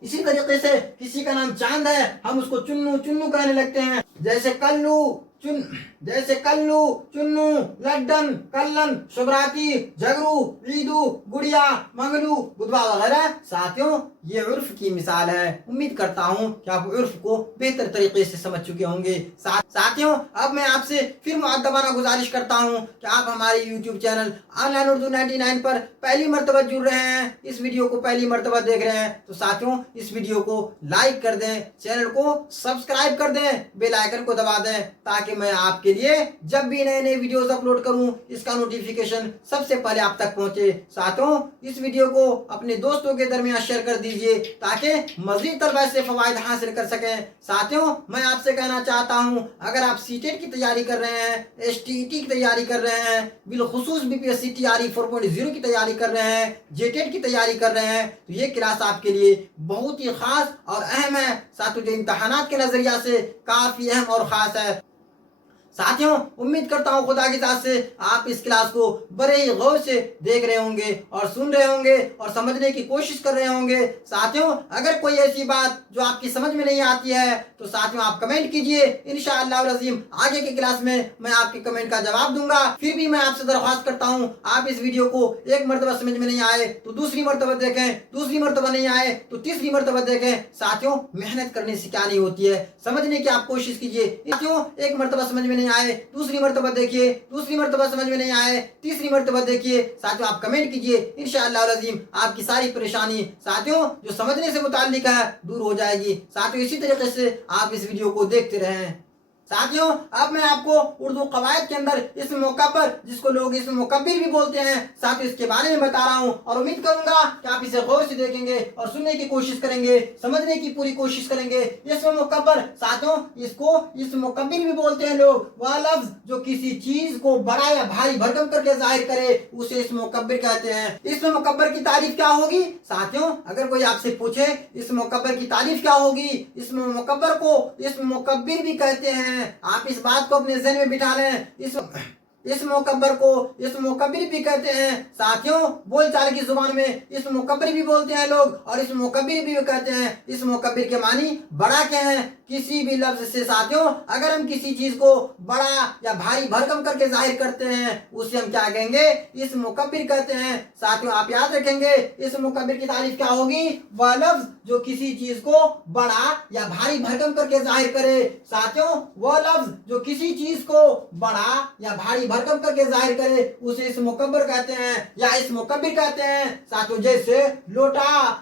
इसी तरीके से किसी का नाम चांद है, हम उसको चुन्नू चुन्नू कहने लगते हैं। जैसे कल्लू, चुन्नू, लड्डन, कल्लन, शुभराती, झगरू, ईदू, गुड़िया, मंगलू, बुधवा वगैरह। साथियों, ये उर्फ की मिसाल है। उम्मीद करता हूँ कि आप उर्फ को बेहतर तरीके से समझ चुके होंगे। साथियों, अब मैं आपसे फिर मुअद्दबाना गुजारिश करता हूँ कि आप हमारे YouTube चैनल ऑनलाइन उर्दू 99 पर पहली मर्तबा जुड़ रहे हैं, इस वीडियो को पहली मर्तबा देख रहे हैं, तो साथियों, इस वीडियो को लाइक कर दें, चैनल को सब्सक्राइब कर दें, बेल आइकन को दबा दें, ताकि मैं आपके लिए जब भी नए नए वीडियोस अपलोड करूं, इसका नोटिफिकेशन सबसे पहले आप तक पहुंचे। साथियों, इस वीडियो को अपने दोस्तों के दरमियान शेयर कर दीजिए, ताकि मज़ीद तरह से फवायद हासिल कर सकें। साथियों, मैं आपसे कहना चाहता हूं, अगर आप सीटेट की तैयारी कर रहे हैं, एसटीईटी की तैयारी कर रहे हैं, बिलखुसूस बीपीएससी टीआरई 4.0 की तैयारी कर रहे हैं, जेटेट की तैयारी कर रहे हैं, तो ये क्लास आपके लिए बहुत ही खास और अहम है। साथियों, जो इम्तहानात के नजरिया से काफी अहम और खास है। साथियों, उम्मीद करता हूँ खुदा की जात से आप इस क्लास को बड़े ही गौर से देख रहे होंगे और सुन रहे होंगे और समझने की कोशिश कर रहे होंगे। साथियों, अगर कोई ऐसी बात जो आपकी समझ में नहीं आती है, तो साथियों आप कमेंट कीजिए। इंशाअल्लाह अज़ीम आगे की क्लास में मैं आपके कमेंट का जवाब दूंगा। फिर भी मैं आपसे दरख्वास्त करता हूँ, आप इस वीडियो को एक मरतबा समझ में नहीं आए तो दूसरी मरतबा देखें, दूसरी मरतबा नहीं आए तो तीसरी मरतबा देखें। साथियों, मेहनत करने से क्या नहीं होती है, समझने की आप कोशिश कीजिए। साथियों, एक मरतबा समझ में नहीं आए, दूसरी मर्तबा देखिए, दूसरी मर्तबा समझ में नहीं आए, तीसरी मर्तबा देखिए। साथियों, आप कमेंट कीजिए, इंशाअल्लाह अज़ीम आपकी सारी परेशानी साथियों जो समझने से मुताल्लिक है दूर हो जाएगी। साथियों, इसी तरीके से आप इस वीडियो को देखते रहें। साथियों, अब मैं आपको उर्दू कवायद के अंदर इस्म मुकब्बर, जिसको लोग इस्म मुकब्बिर भी बोलते हैं, साथियों इसके बारे में बता रहा हूँ, और उम्मीद करूंगा कि आप इसे गौर से देखेंगे और सुनने की कोशिश करेंगे, समझने की पूरी कोशिश करेंगे। इस्म मुकब्बर, साथियों, इसको इस्म मुकब्बिर भी बोलते हैं लोग। वह लफ्ज जो किसी चीज को बड़ा या भारी भरकम करके जाहिर करे, उसे इस्म मुकब्बिर कहते हैं। इस्म मुकब्बर की तारीफ क्या होगी? साथियों, अगर कोई आपसे पूछे इस्म मुकब्बर की तारीफ क्या होगी, इस्म मुकब्बर को इस्म मुकब्बिर भी कहते हैं। आप इस बात को अपने ज़हन में बिठा लें। इस मुकब्बर को इस मुकब्बिर भी कहते हैं। साथियों, बोलचाल की जुबान में इस मुकब्बिर भी बोलते हैं लोग, और इस मुकब्बिर भी कहते हैं। इस मुकब्बिर के मानी बड़ा क्या है? किसी भी लफ्ज से साथियों, अगर हम किसी चीज को बड़ा या भारी भरकम करके जाहिर करते हैं, उसे हम क्या कहेंगे? इस मुकब्बिर कहते हैं। साथियों, आप याद रखेंगे, इस मुकब्बिर की तारीफ क्या होगी? वह लफ्ज जो किसी चीज को बड़ा या भारी भरकम करके जाहिर करे। साथियों, वह लफ्ज जो किसी चीज को बड़ा या भारी भरकम करके जाहिर करे, उसे इस मुकब्बिर कहते हैं या इस मुकब्बिर कहते हैं। साथियों, जैसे लोटा,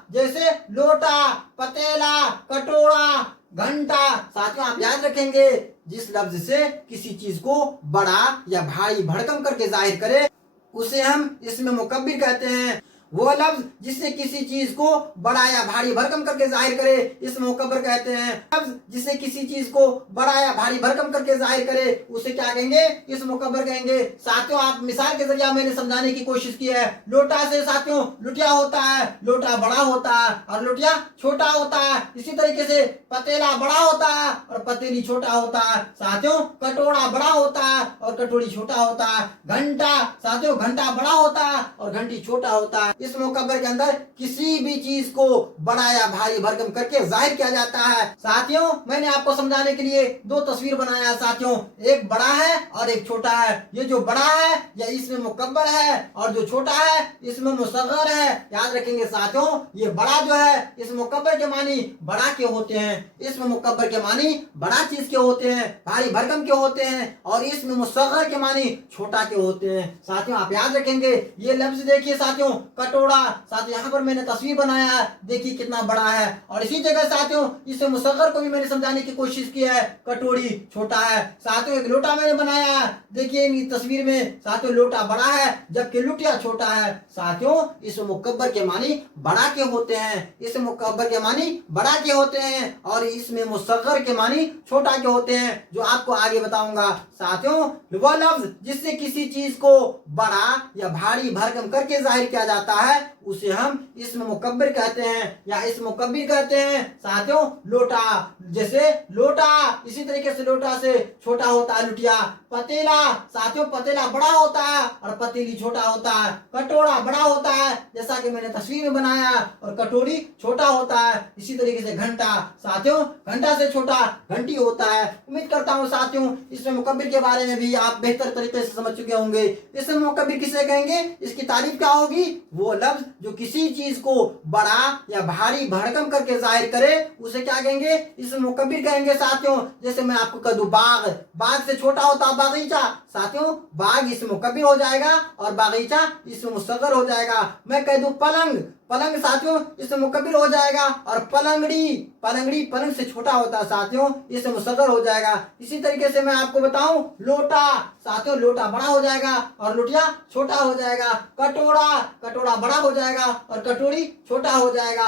पतेला, कटोरा, घंटा। साथियों, आप याद रखेंगे, जिस लफ्ज से किसी चीज को बड़ा या भारी भरकम करके जाहिर करे, उसे हम इसमें मुकब्बिर कहते हैं। वो लफ्ज जिससे किसी चीज को बड़ा या भारी भरकम करके जाहिर करे इसम मुकब्बर कहते हैं। लफ्ज जिससे किसी चीज को बड़ा या भारी भरकम करके जाहिर करे उसे क्या कहेंगे? इसम मुकब्बर कहेंगे। साथियों, आप मिसाल के जरिए मैंने समझाने की कोशिश की है। लोटा से साथियों लुटिया होता है, लोटा बड़ा होता है और लुटिया छोटा होता है। इसी तरीके से पतीला बड़ा होता है और पतीली छोटा होता है। साथियों, कटोरा बड़ा होता है और कटोरी छोटा होता है। घंटा साथियों, घंटा बड़ा होता है और घंटी छोटा होता है। इस मुकब्बर के अंदर किसी भी चीज को बड़ा या भारी भरकम करके जाहिर किया जाता है। साथियों, मैंने आपको समझाने के लिए दो तस्वीर बनाया है। साथियों, एक बड़ा है और एक छोटा है। ये जो बड़ा है यह इसमें मुकब्बर है और जो छोटा है इसमें मुसग्गर है। याद रखेंगे साथियों, ये बड़ा जो है इस मुकब्बर के मानी बड़ा के होते हैं। इसमें मुकब्बर के मानी बड़ा चीज के होते हैं, भारी भरकम के होते हैं और इसमें मुसग्गर के मानी छोटा के होते हैं। साथियों, आप याद रखेंगे। ये लफ्ज देखिए साथियों, कटोरा। साथियों, यहाँ पर मैंने तस्वीर बनाया है, देखिए कितना बड़ा है। और इसी जगह साथियों इससे मुसग्गर को भी मैंने समझाने की कोशिश की है। कटोरी छोटा है। साथियों, एक लोटा मैंने बनाया है, देखिए इन तस्वीर में साथियों लोटा बड़ा है जबकि लुटिया छोटा है। साथियों, इस मुकब्बर के मानी बड़ा के होते हैं। इस मुकब्बर के मानी बड़ा के होते हैं और इसमें मुसग्गर के मानी छोटा के होते हैं, जो आपको आगे बताऊंगा। साथियों, वह लफ्ज जिससे किसी चीज को बड़ा या भारी भरकम करके जाहिर किया जाता है उसे हम इसम मुकब्बिर कहते हैं या इसम मुकब्बिर कहते हैं। साथियों, लोटा, जैसे लोटा, इसी तरीके से लोटा से छोटा होता है लुटिया। पतीला, साथियों पतीला बड़ा होता है और पतीली छोटा होता है। कटोरा बड़ा होता है जैसा कि मैंने तस्वीर में बनाया और कटोरी छोटा होता है। इसी तरीके से घंटा, साथियों घंटा से छोटा घंटी होता है। उम्मीद करता हूँ साथियों इसमें मुकब्बिर के बारे में भी आप बेहतर तरीके से समझ चुके होंगे। इसमें मुकब्बिर किसे कहेंगे? इसकी तारीफ क्या होगी? वो लफ्ज जो किसी चीज को बड़ा या भारी भरकम करके जाहिर करे उसे क्या कहेंगे? इसमें मुकब्बिर कहेंगे। साथियों, जैसे मैं आपको कह दूं बाग, बाग से छोटा होता है बागीचा। साथियों, बाग इसमें मुकब्बिर हो जाएगा और बागीचा इसमें मुसग्गर हो जाएगा। मैं कह दूं पलंग, पलंग साथियों इसमें मुकब्बिर हो जाएगा और पलंगड़ी, पलंगड़ी पलंग से छोटा होता है साथियों, इसमें मुसग्गर हो जाएगा। इसी तरीके से मैं आपको बताऊं लोटा, साथियों लोटा बड़ा हो जाएगा और लोटिया छोटा हो जाएगा। कटोरा, कटोरा बड़ा हो जाएगा और कटोरी छोटा हो जाएगा।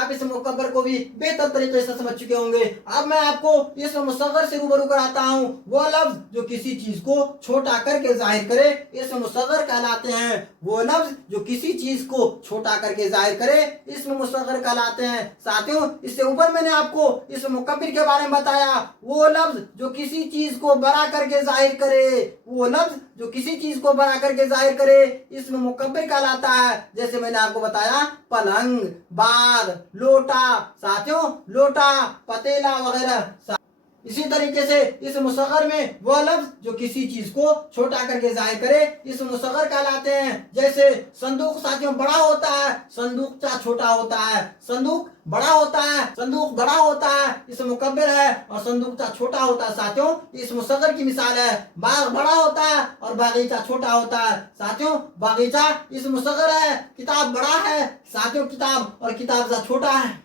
आप इस मुकब्बर को भी बेहतर तरीके से समझ चुके होंगे। अब मैं आपको इस मुसग्गर से रूबरू कराता हूँ। वो लफ्ज जो किसी चीज को छोटा करके जाहिर करे इस मुसग्गर कहलाते हैं। वो लफ्ज जो किसी चीज को छोटा करके जाहिर करे इसमें मुसग्गर कहलाते हैं। साथियों, इससे ऊपर मैंने आपको इस मुकब्बिर के बारे में बताया। वो लफ्ज जो किसी चीज को बड़ा करके जाहिर करे, वो लफ्ज जो किसी चीज को बड़ा करके जाहिर करे इसमें मुकब्बिर कहलाता है। जैसे मैंने आपको बताया पलंग, बाग, लोटा, साथियों लोटा, पतीला वगैरह। इसी तरीके से इस मुसग्गर में वह लफ्ज जो किसी चीज को छोटा करके जाहिर करे इस मुसग्गर कहलाते हैं। जैसे संदूक साथियों बड़ा होता है, संदूकचा छोटा होता है। संदूक बड़ा होता है, संदूक बड़ा होता है, इस मुकब्बिर है और संदूकचा छोटा होता है। साथियों, इस मुसग्गर की मिसाल है। बाग बड़ा होता है और बागीचा छोटा होता है। साथियों, बागीचा इस मुसग्गर है। किताब बड़ा है साथियों, किताब और किताबचा छोटा है।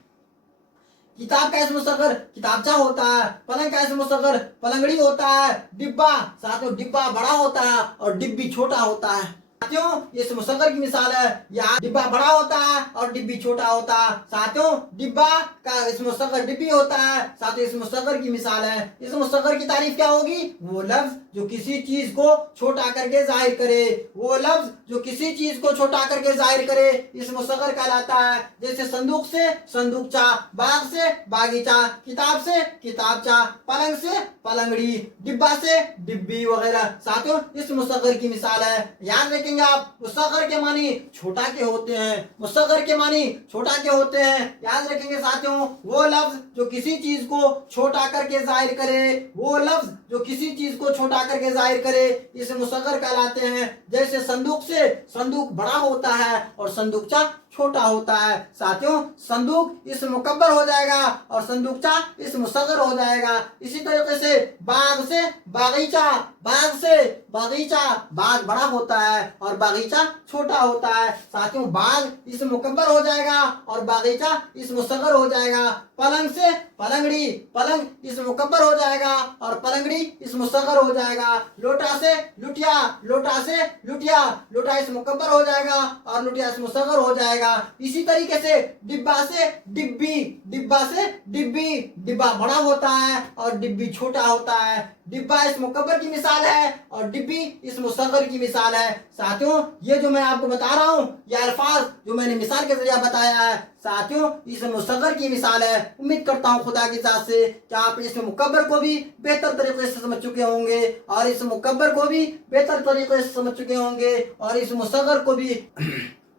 किताब का इसम मुसग्गर किताबचा होता है। पलंग का इसम मुसग्गर पलंगड़ी होता है। डिब्बा, साथियों डिब्बा बड़ा होता है और डिब्बी छोटा होता है। साथियों, इस मुसग्गर की मिसाल है। यहाँ डिब्बा बड़ा होता है और डिब्बी छोटा होता है। साथियों, डिब्बा का इस मुसग्गर डिब्बी होता है। साथियों, इस मुसग्गर की मिसाल है। इस मुसग्गर की तारीफ क्या होगी? वो लफ्ज जो किसी चीज को छोटा करके जाहिर करे, वो लफ्ज जो किसी चीज को छोटा करके जाहिर करे इस मुसग्गर कहलाता है। जैसे संदूक से संदूकचा, बाग से बागीचा, किताब से किताबचा, पलंग से पलंगड़ी, डिब्बा से डिब्बी वगैरह। साथियों, इस मुसग्गर की मिसाल है। याद रखेंगे आप, मुसग्गर के मानी छोटा के होते हैं। मुसग्गर के मानी छोटा के होते हैं। याद रखेंगे साथियों, वो लफ्ज जो किसी चीज को छोटा करके जाहिर करे, वो लफ्ज जो किसी चीज को छोटा करके जाहिर करे इसे मुसग्गर कहलाते हैं। जैसे संदूक से संदूक बड़ा होता है और संदूकचा छोटा होता है। साथियों, संदूक इस मुकब्बर हो जाएगा और संदूकचा इस मुसग्गर हो जाएगा। इसी तरीके से बाग से बागीचा, बाग से बागीचा, बाग बड़ा होता है اور باغیچہ چھوٹا ہوتا ہے. ساتھیوں باغ اسم مکبر ہو جائے گا اور باغیچہ اسم مصغر ہو جائے گا. پلنگ سے پلنگڑی، پلنگ اسم مکبر ہو جائے گا اور پلنگڑی اسم مصغر ہو جائے گا. لوٹا سے لٹیا، لوٹا سے لٹیا، لوٹا اسم مکبر ہو جائے گا اور لٹیا اسم مصغر ہو جائے گا. اسی طریقے سے ڈبا سے ڈبی، ڈبا سے ڈبی، ڈبا بڑا ہوتا ہے اور ڈبی چھوٹا ہوتا ہے. ڈبا اسم مکبر کی مثال ہے اور ڈبی اسم مصغر کی مثال ہے. ساتھیوں یہ جو میں آپ کو بتا رہا ہوں یہ الفاظ جو میں نے مثال کے ذریعہ بتایا ہے ساتھیوں اسم مصغر کی مثال ہے. امید کرتا ہوں خدا کی ذات سے کہ آپ اسم مکبر کو بھی بہتر طریقے سے سمجھ چکے ہوں گے اور اسم مکبر کو بھی بہتر طریقے سے سمجھ چکے ہوں گے اور اسم مصغر کو بھی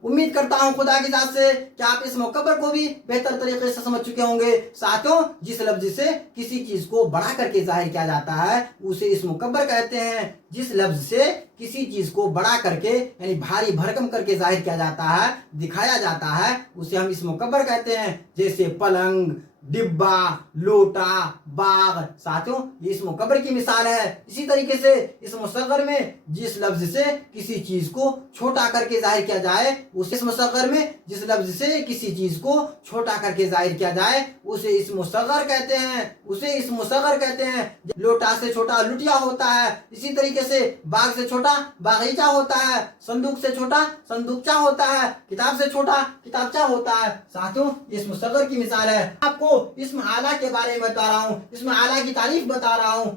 امید کرتا ہوں خدا کی ذات سے کہ آپ اس مکبر کو بھی بہتر طریقے سے سمجھ چکے ہوں گے. ساتھیوں جس لفظ سے کسی چیز کو بڑھا کر کے ظاہر کیا جاتا ہے اسے اسم مکبر کہتے ہیں. جس لفظ سے کسی چیز کو بڑا کر کے یعنی بھاری بھرکم کر کے ظاہر کیا جاتا ہے، دکھایا جاتا ہے، اسے ہم اسم مکبر کہتے ہیں. جیسے پلنگ، ڈبا، لوٹا، باغ. ساتھیوں یہ اسم مکبر کی مثال ہے. اسی طریقے سے اسم مصغر میں جس لفظ سے کسی چیز کو چھوٹا کر کے ظاہر کیا جائے اسے اسم مصغر میں جس لفظ سے کسی چیز کو چھوٹا کر کے ظاہر کیا جائے اسے اسم مصغر کہتے ہیں، اسے اسم مصغر کہتے ہیں. لوٹا سے چھوٹا لٹیا ہوتا ہے. اسی طریقے سے باغ سے چھوٹا باغیچہ ہوتا ہے. صندوق سے چھوٹا صندوقچہ ہوتا ہے. کتاب سے چھوٹا کتابچہ ہوتا ہے. ساتھیوں یہ اسم مصغر کی مثال ہے. آپ کو اسم اعلیٰ کے بارے میں بتا رہا ہوں، اسم اعلیٰ کی تعریف بتا رہا ہوں.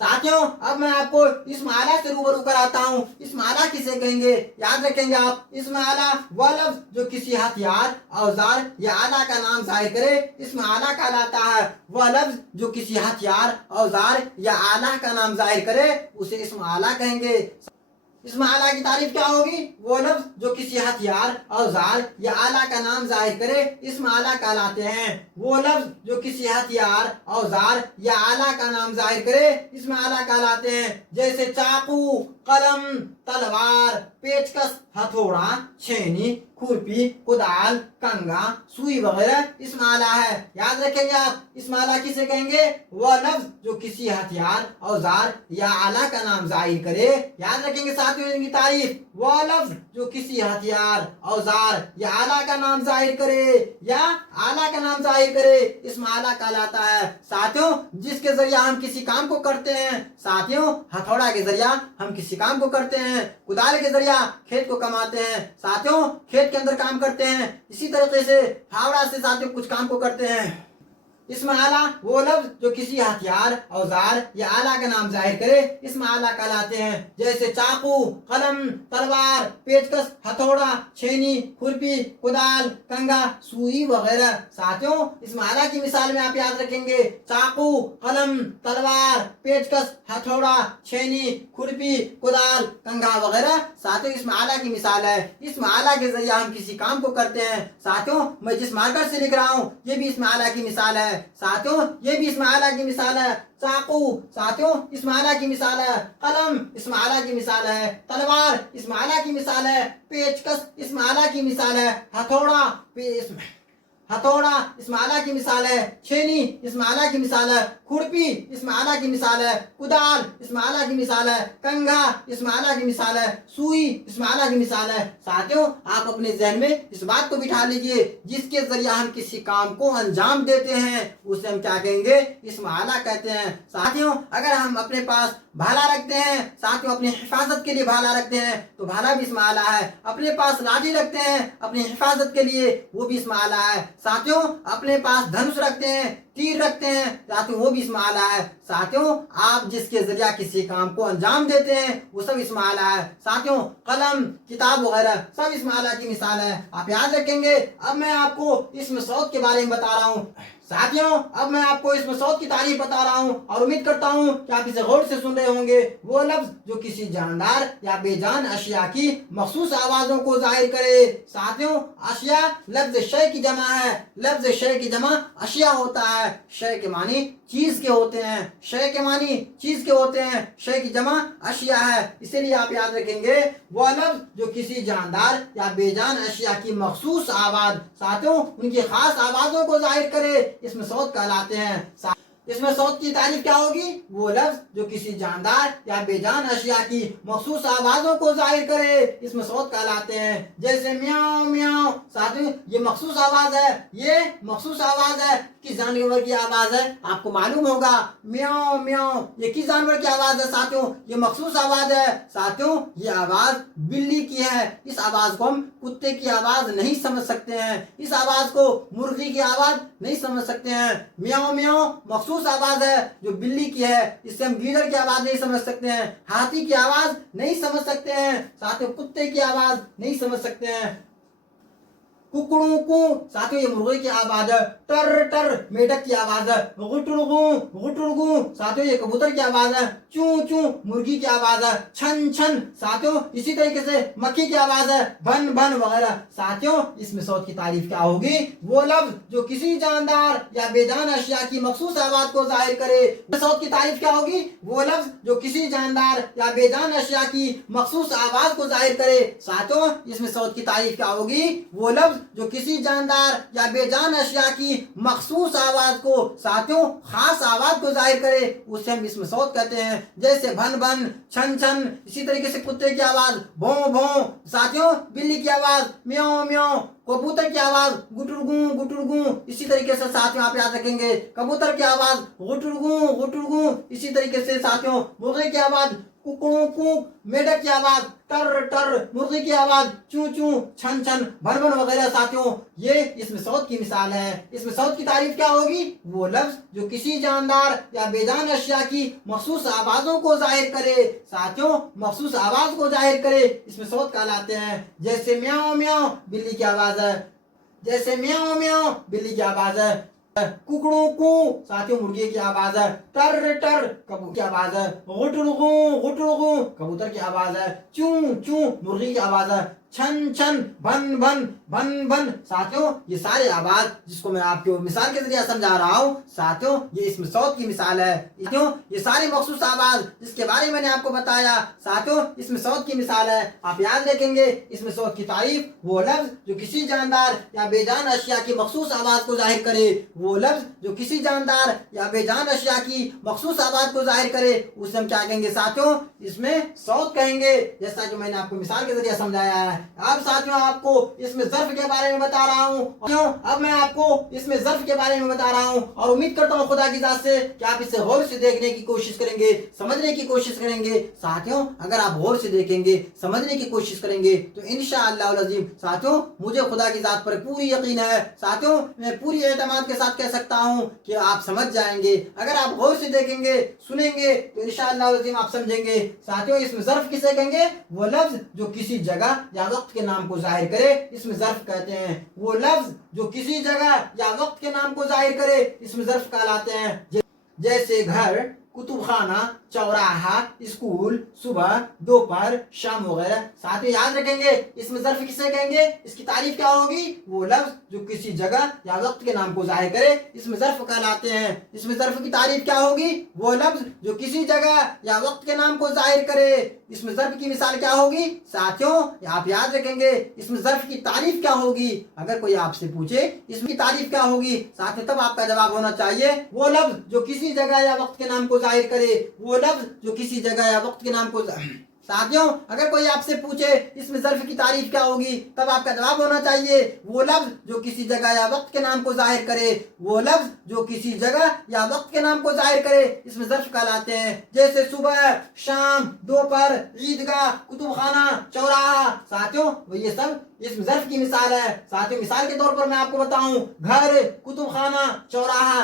ساتھیوں اب میں آپ کو اسم اعلیٰ سے روبرو کراتا ہوں. اسم اعلیٰ کسے کہیں گے؟ یاد رکھیں گے آپ، اسم اعلیٰ وہ لفظ جو کسی ہتھیار، اوزار یا آلہ کا نام ظاہر کرے اسم اعلیٰ کہلاتا ہے. وہ لفظ جو کسی ہتھیار، اوزار یا آلہ کا نام ظاہر کرے اسے اسم اعلیٰ کہیں گے. اسم اعلیٰ کی تعریف کیا ہوگی؟ وہ لفظ جو کسی ہتھیار، اوزار یا آلہ کا نام ظاہر کرے اسم اعلیٰ کہلاتے ہیں. وہ لفظ جو کسی ہتھیار، اوزار یا آلہ کا نام ظاہر کرے اسم اعلیٰ کہلاتے ہیں. جیسے چاقو، قلم، تلوار، پیچکس، ہتھوڑا، چھینی، کھرپی، کدال، کنگا، سوئی وغیرہ اسم اعلیٰ ہے. یاد رکھیں گے آپ اسم اعلیٰ کسے کہیں گے؟ وہ لفظ جو کسی ہتھیار، اوزار یا آلہ کا نام ظاہر کرے. یاد رکھیں گے ساتھیوں ان کی تعریف، وہ لفظ جو کسی ہتھیار، اوزار یا آلہ کا نام ظاہر کرے یا آلہ کا نام ظاہر کرے اسم اعلیٰ کہلاتا ہے. ساتھیوں جس کے ذریعہ ہم کسی کام کو کرتے ہیں، ساتھیوں ہتھوڑا کے ذریعہ ہم کسی کام کو کرتے ہیں، کدال کے ذریعہ کھیت کو کماتے ہیں، ساتھیوں کھیت کے اندر کام کرتے ہیں. اسی طریقے سے پھاوڑا سے ساتھیوں کچھ کام کو کرتے ہیں. اسم اعلیٰ وہ لفظ جو کسی ہتھیار، اوزار یا آلہ کا نام ظاہر کرے اسم اعلیٰ کہلاتے ہیں. جیسے چاقو، قلم، تلوار، پیچکس، ہتھوڑا، چھینی، کھرپی، کدال، کنگا، سوئی وغیرہ. ساتھیوں اسم اعلیٰ کی مثال میں آپ یاد رکھیں گے چاقو، قلم، تلوار، پیچکس، ہتھوڑا، چھینی، کھرپی، کدال، کنگا وغیرہ. ساتھیوں اسم اعلیٰ کی مثال ہے. اسم اعلیٰ کے ذریعہ ہم کسی کام کو کرتے ہیں. ساتھیوں میں جس مارکر سے لکھ رہا ہوں یہ بھی اسم اعلیٰ کی مثال ہے. ساتھیوں یہ بھی اسم اعلیٰ کی مثال ہے. چاقو ساتھیوں اسم اعلیٰ کی مثال ہے. قلم اسم اعلیٰ کی مثال ہے. تلوار اسم اعلیٰ کی مثال ہے. پیچکس اسم اعلیٰ کی مثال ہے. ہتھوڑا اسم اعلیٰ کی مثال ہے. چھینی اسم اعلیٰ کی مثال ہے. کھرپی اسم اعلیٰ کی مثال ہے. کدال اسم اعلیٰ کی مثال ہے. کنگھا اسم اعلیٰ کی مثال ہے. سوئی اسم اعلیٰ کی مثال ہے. ساتھیوں آپ اپنے ذہن میں اس بات کو بٹھا لیجئے جس کے ذریعہ ہم کسی کام کو انجام دیتے ہیں اسے ہم کیا کہیں گے؟ اسم اعلیٰ کہتے ہیں. ساتھیوں اگر ہم اپنے پاس بھالا رکھتے ہیں، ساتھیوں اپنی حفاظت کے لیے بھالا رکھتے ہیں تو بھالا بھی اسم اعلیٰ ہے. اپنے پاس لاٹھی رکھتے ہیں اپنی حفاظت کے لیے وہ بھی اسم اعلیٰ ہے. ساتھیوں اپنے پاس دھنس رکھتے ہیں، تیر رکھتے ہیں، ساتھیوں وہ بھی اسم اعلیٰ ہے. ساتھیوں آپ جس کے ذریعہ کسی کام کو انجام دیتے ہیں وہ سب اسم اعلیٰ ہے. ساتھیوں قلم، کتاب وغیرہ سب اسم اعلیٰ کی مثال ہے. آپ یاد رکھیں گے. اب میں آپ کو اسم صوت کے بارے میں بتا رہا ہوں. ساتھیوں اب میں آپ کو اسم صوت کی تعریف بتا رہا ہوں اور امید کرتا ہوں کہ آپ اسے غور سے سن رہے ہوں گے. وہ لفظ جو کسی جاندار یا بے جان اشیاء کی مخصوص آوازوں کو ظاہر کرے. ساتھیوں اشیاء لفظ شے کی جمع ہے. لفظ شے کی جمع اشیاء ہوتا ہے. شے کے معنی چیز کے ہوتے ہیں. شے کے معنی چیز کے ہوتے ہیں. شے کی جمع اشیاء ہے. اسی لیے آپ یاد رکھیں گے وہ لفظ جو کسی جاندار یا بے جان اشیاء کی مخصوص آواز، ساتھیوں ان کی خاص آوازوں کو ظاہر کرے اسم صوت کہلاتے ہیں. इसमें सौत की तारीफ क्या होगी? वो लफ्ज जो किसी जानदार या बेजान अशिया की मखसूस आवाजों को जाहिर करे, इसमें सौत कहलाते हैं। जैसे म्याऊं म्याऊं, साथियों ये मखसूस आवाज है, ये मखसूस आवाज है। किस जानवर की आवाज है आपको मालूम होगा, म्याऊं म्याऊं, ये किस जानवर की आवाज है साथियों? ये मखसूस आवाज है। साथियों ये आवाज बिल्ली की है। इस आवाज को हम कुत्ते की आवाज नहीं समझ सकते हैं, इस आवाज को मुर्गी की आवाज नहीं समझ सकते हैं। म्याऊं म्याऊं मखसूस आवाज है जो बिल्ली की है, इससे हम गीदड़ की आवाज नहीं समझ सकते हैं, हाथी की आवाज नहीं समझ सकते हैं, साथियों कुत्ते की आवाज नहीं समझ सकते हैं। कुकड़ू कू, साथियों ये मुर्गे की आवाज है। टर टर मेढक की आवाज है। गुटुड़गू, साथियों ये कबूतर की आवाज है। चू चू मुर्गी की आवाज है। छन छन, साथियों इसी तरीके से मक्खी की आवाज है। भन भन वगैरह। साथियों इसमें सौत की तारीफ क्या होगी? वो लफ्ज जो किसी जानदार या बेजान अशिया की मखसूस आवाज को जाहिर करे। सौत की तारीफ क्या होगी? वो लफ्ज जो किसी जानदार या बेजान अशिया की मखसूस आवाज को जाहिर करे। साथियों इसमें सौत की तारीफ क्या होगी? वो लफ्ज जो किसी जानदार या बेजान अशिया की मखसूस आवाज को, साथियों खास आवाज को जाहिर करे, उसे हम इसमें सौत कहते हैं। जैसे भन भन, छन छन, इसी तरीके से कुत्ते की आवाज भों भों, साथियों बिल्ली की आवाज म्याऊं म्याऊं, कबूतर की आवाज गुटुड़गू, इसी तरीके से साथियों आप याद रखेंगे। कबूतर की आवाज गुटुड़गू, इसी तरीके से साथियों मुर्गे की आवाज कुकड़ू कू, मेढक की आवाज टर टर, मुर्गी की आवाज चू चू, छन छन, भन भन वगैरह। साथियों ये इसमें सौत की मिसाल है। इसमें सौत की तारीफ क्या होगी? वो लफ्ज जो किसी जानदार या बेजान अशिया की मखसूस आवाजों को जाहिर करे। साथियों मखसूस आवाज को जाहिर करे, इसमें सौत कहलाते हैं। जैसे म्याऊं म्याऊं बिल्ली की आवाज है, जैसे म्याऊं म्याऊं बिल्ली की आवाज है। कुकड़ू कू, साथियों मुर्गी की आवाज है। टर टर कबूतर की आवाज है। गुटुड़गू कबूतर की आवाज है। चू चू मुर्गी की आवाज है। छन छन, भन भन, साथियों ये सारे आवाज जिसको मैं आपको मिसाल के जरिए समझा रहा हूँ, साथियों ये इसमें सौत की मिसाल है। साथियों ये सारी मखसूस आवाज जिसके बारे में मैंने आपको बताया, साथियों इसमें सौत की मिसाल है। आप याद रखेंगे इसमें सौत की तारीफ वो लफ्ज जो किसी जानदार या बेजान अशिया की मखसूस आवाज को जाहिर करे। वो लफ्ज जो किसी जानदार या बेजान अशिया की मखसूस आवाज को जाहिर करे, उसे हम क्या कहेंगे साथियों? इसमें सौत कहेंगे, जैसा कि मैंने आपको मिसाल के जरिए समझाया है। अब साथियों आपको इसमें ज़र्फ के बारे में बता रहा हूँ। अब मैं आपको इसमें ज़र्फ के बारे में बता रहा हूँ और उम्मीद करता हूँ खुदा की जात से कि आप इसे गौर से देखने की कोशिश करेंगे, समझने की कोशिश करेंगे। साथियों अगर आप गौर से देखेंगे, समझने की कोशिश करेंगे तो इंशाअल्लाह अज़ीम साथियों मुझे खुदा की जात पर पूरी यकीन है। साथियों मैं पूरी एतमाद के साथ कह सकता हूँ कि आप समझ जाएंगे। अगर आप गौर से देखेंगे, सुनेंगे तो इंशाअल्लाह अज़ीम आप समझेंगे। साथियों इसमें ज़र्फ किसे कहेंगे? वो लफ्ज जो किसी जगह या वक्त के नाम को जाहिर करे, इसमें ज़र्फ कहते हैं। वो लफ्ज जो किसी जगह या वक्त के नाम को जाहिर करे, इसमें ज़र्फ कहलाते हैं। जैसे घर, कुतुब खाना, चौराहा, स्कूल, सुबह, दोपहर, शाम वगैरह। साथ ही याद रखेंगे इसमें ज़र्फ किसे कहेंगे? इसकी तारीफ क्या होगी? वो लफ्ज जो किसी जगह या वक्त के नाम को जाहिर करे, इसमें ज़र्फ कहलाते हैं। इसमें ज़र्फ की तारीफ क्या होगी? वो लफ्ज जो किसी जगह या वक्त के नाम को जाहिर करे। इसमें ज़र्फ की मिसाल क्या होगी? साथियों आप याद रखेंगे इसमें ज़र्फ की तारीफ क्या होगी। अगर कोई आपसे पूछे इसकी तारीफ क्या होगी, साथियों तब आपका जवाब होना चाहिए वो लफ्ज जो किसी जगह या वक्त के नाम को जाहिर करे। वो लफ्ज जो किसी जगह या वक्त के नाम को साथियों अगर कोई आपसे पूछे इसमें ज़र्फ की तारीफ क्या होगी, तब आपका जवाब होना चाहिए वो लफ्ज जो किसी जगह या वक्त के नाम को जाहिर करे। वो लफ्ज जो किसी जगह या वक्त के नाम को जाहिर करे, इसमें ज़र्फ कहलाते हैं। जैसे सुबह, शाम, दोपहर, ईदगाह, कुतुब खाना, चौराहा। साथियों ये सब इसमें ज़र्फ की मिसाल है। साथियों मिसाल के तौर पर मैं आपको बताऊं, घर, कुतुब खाना, चौराहा।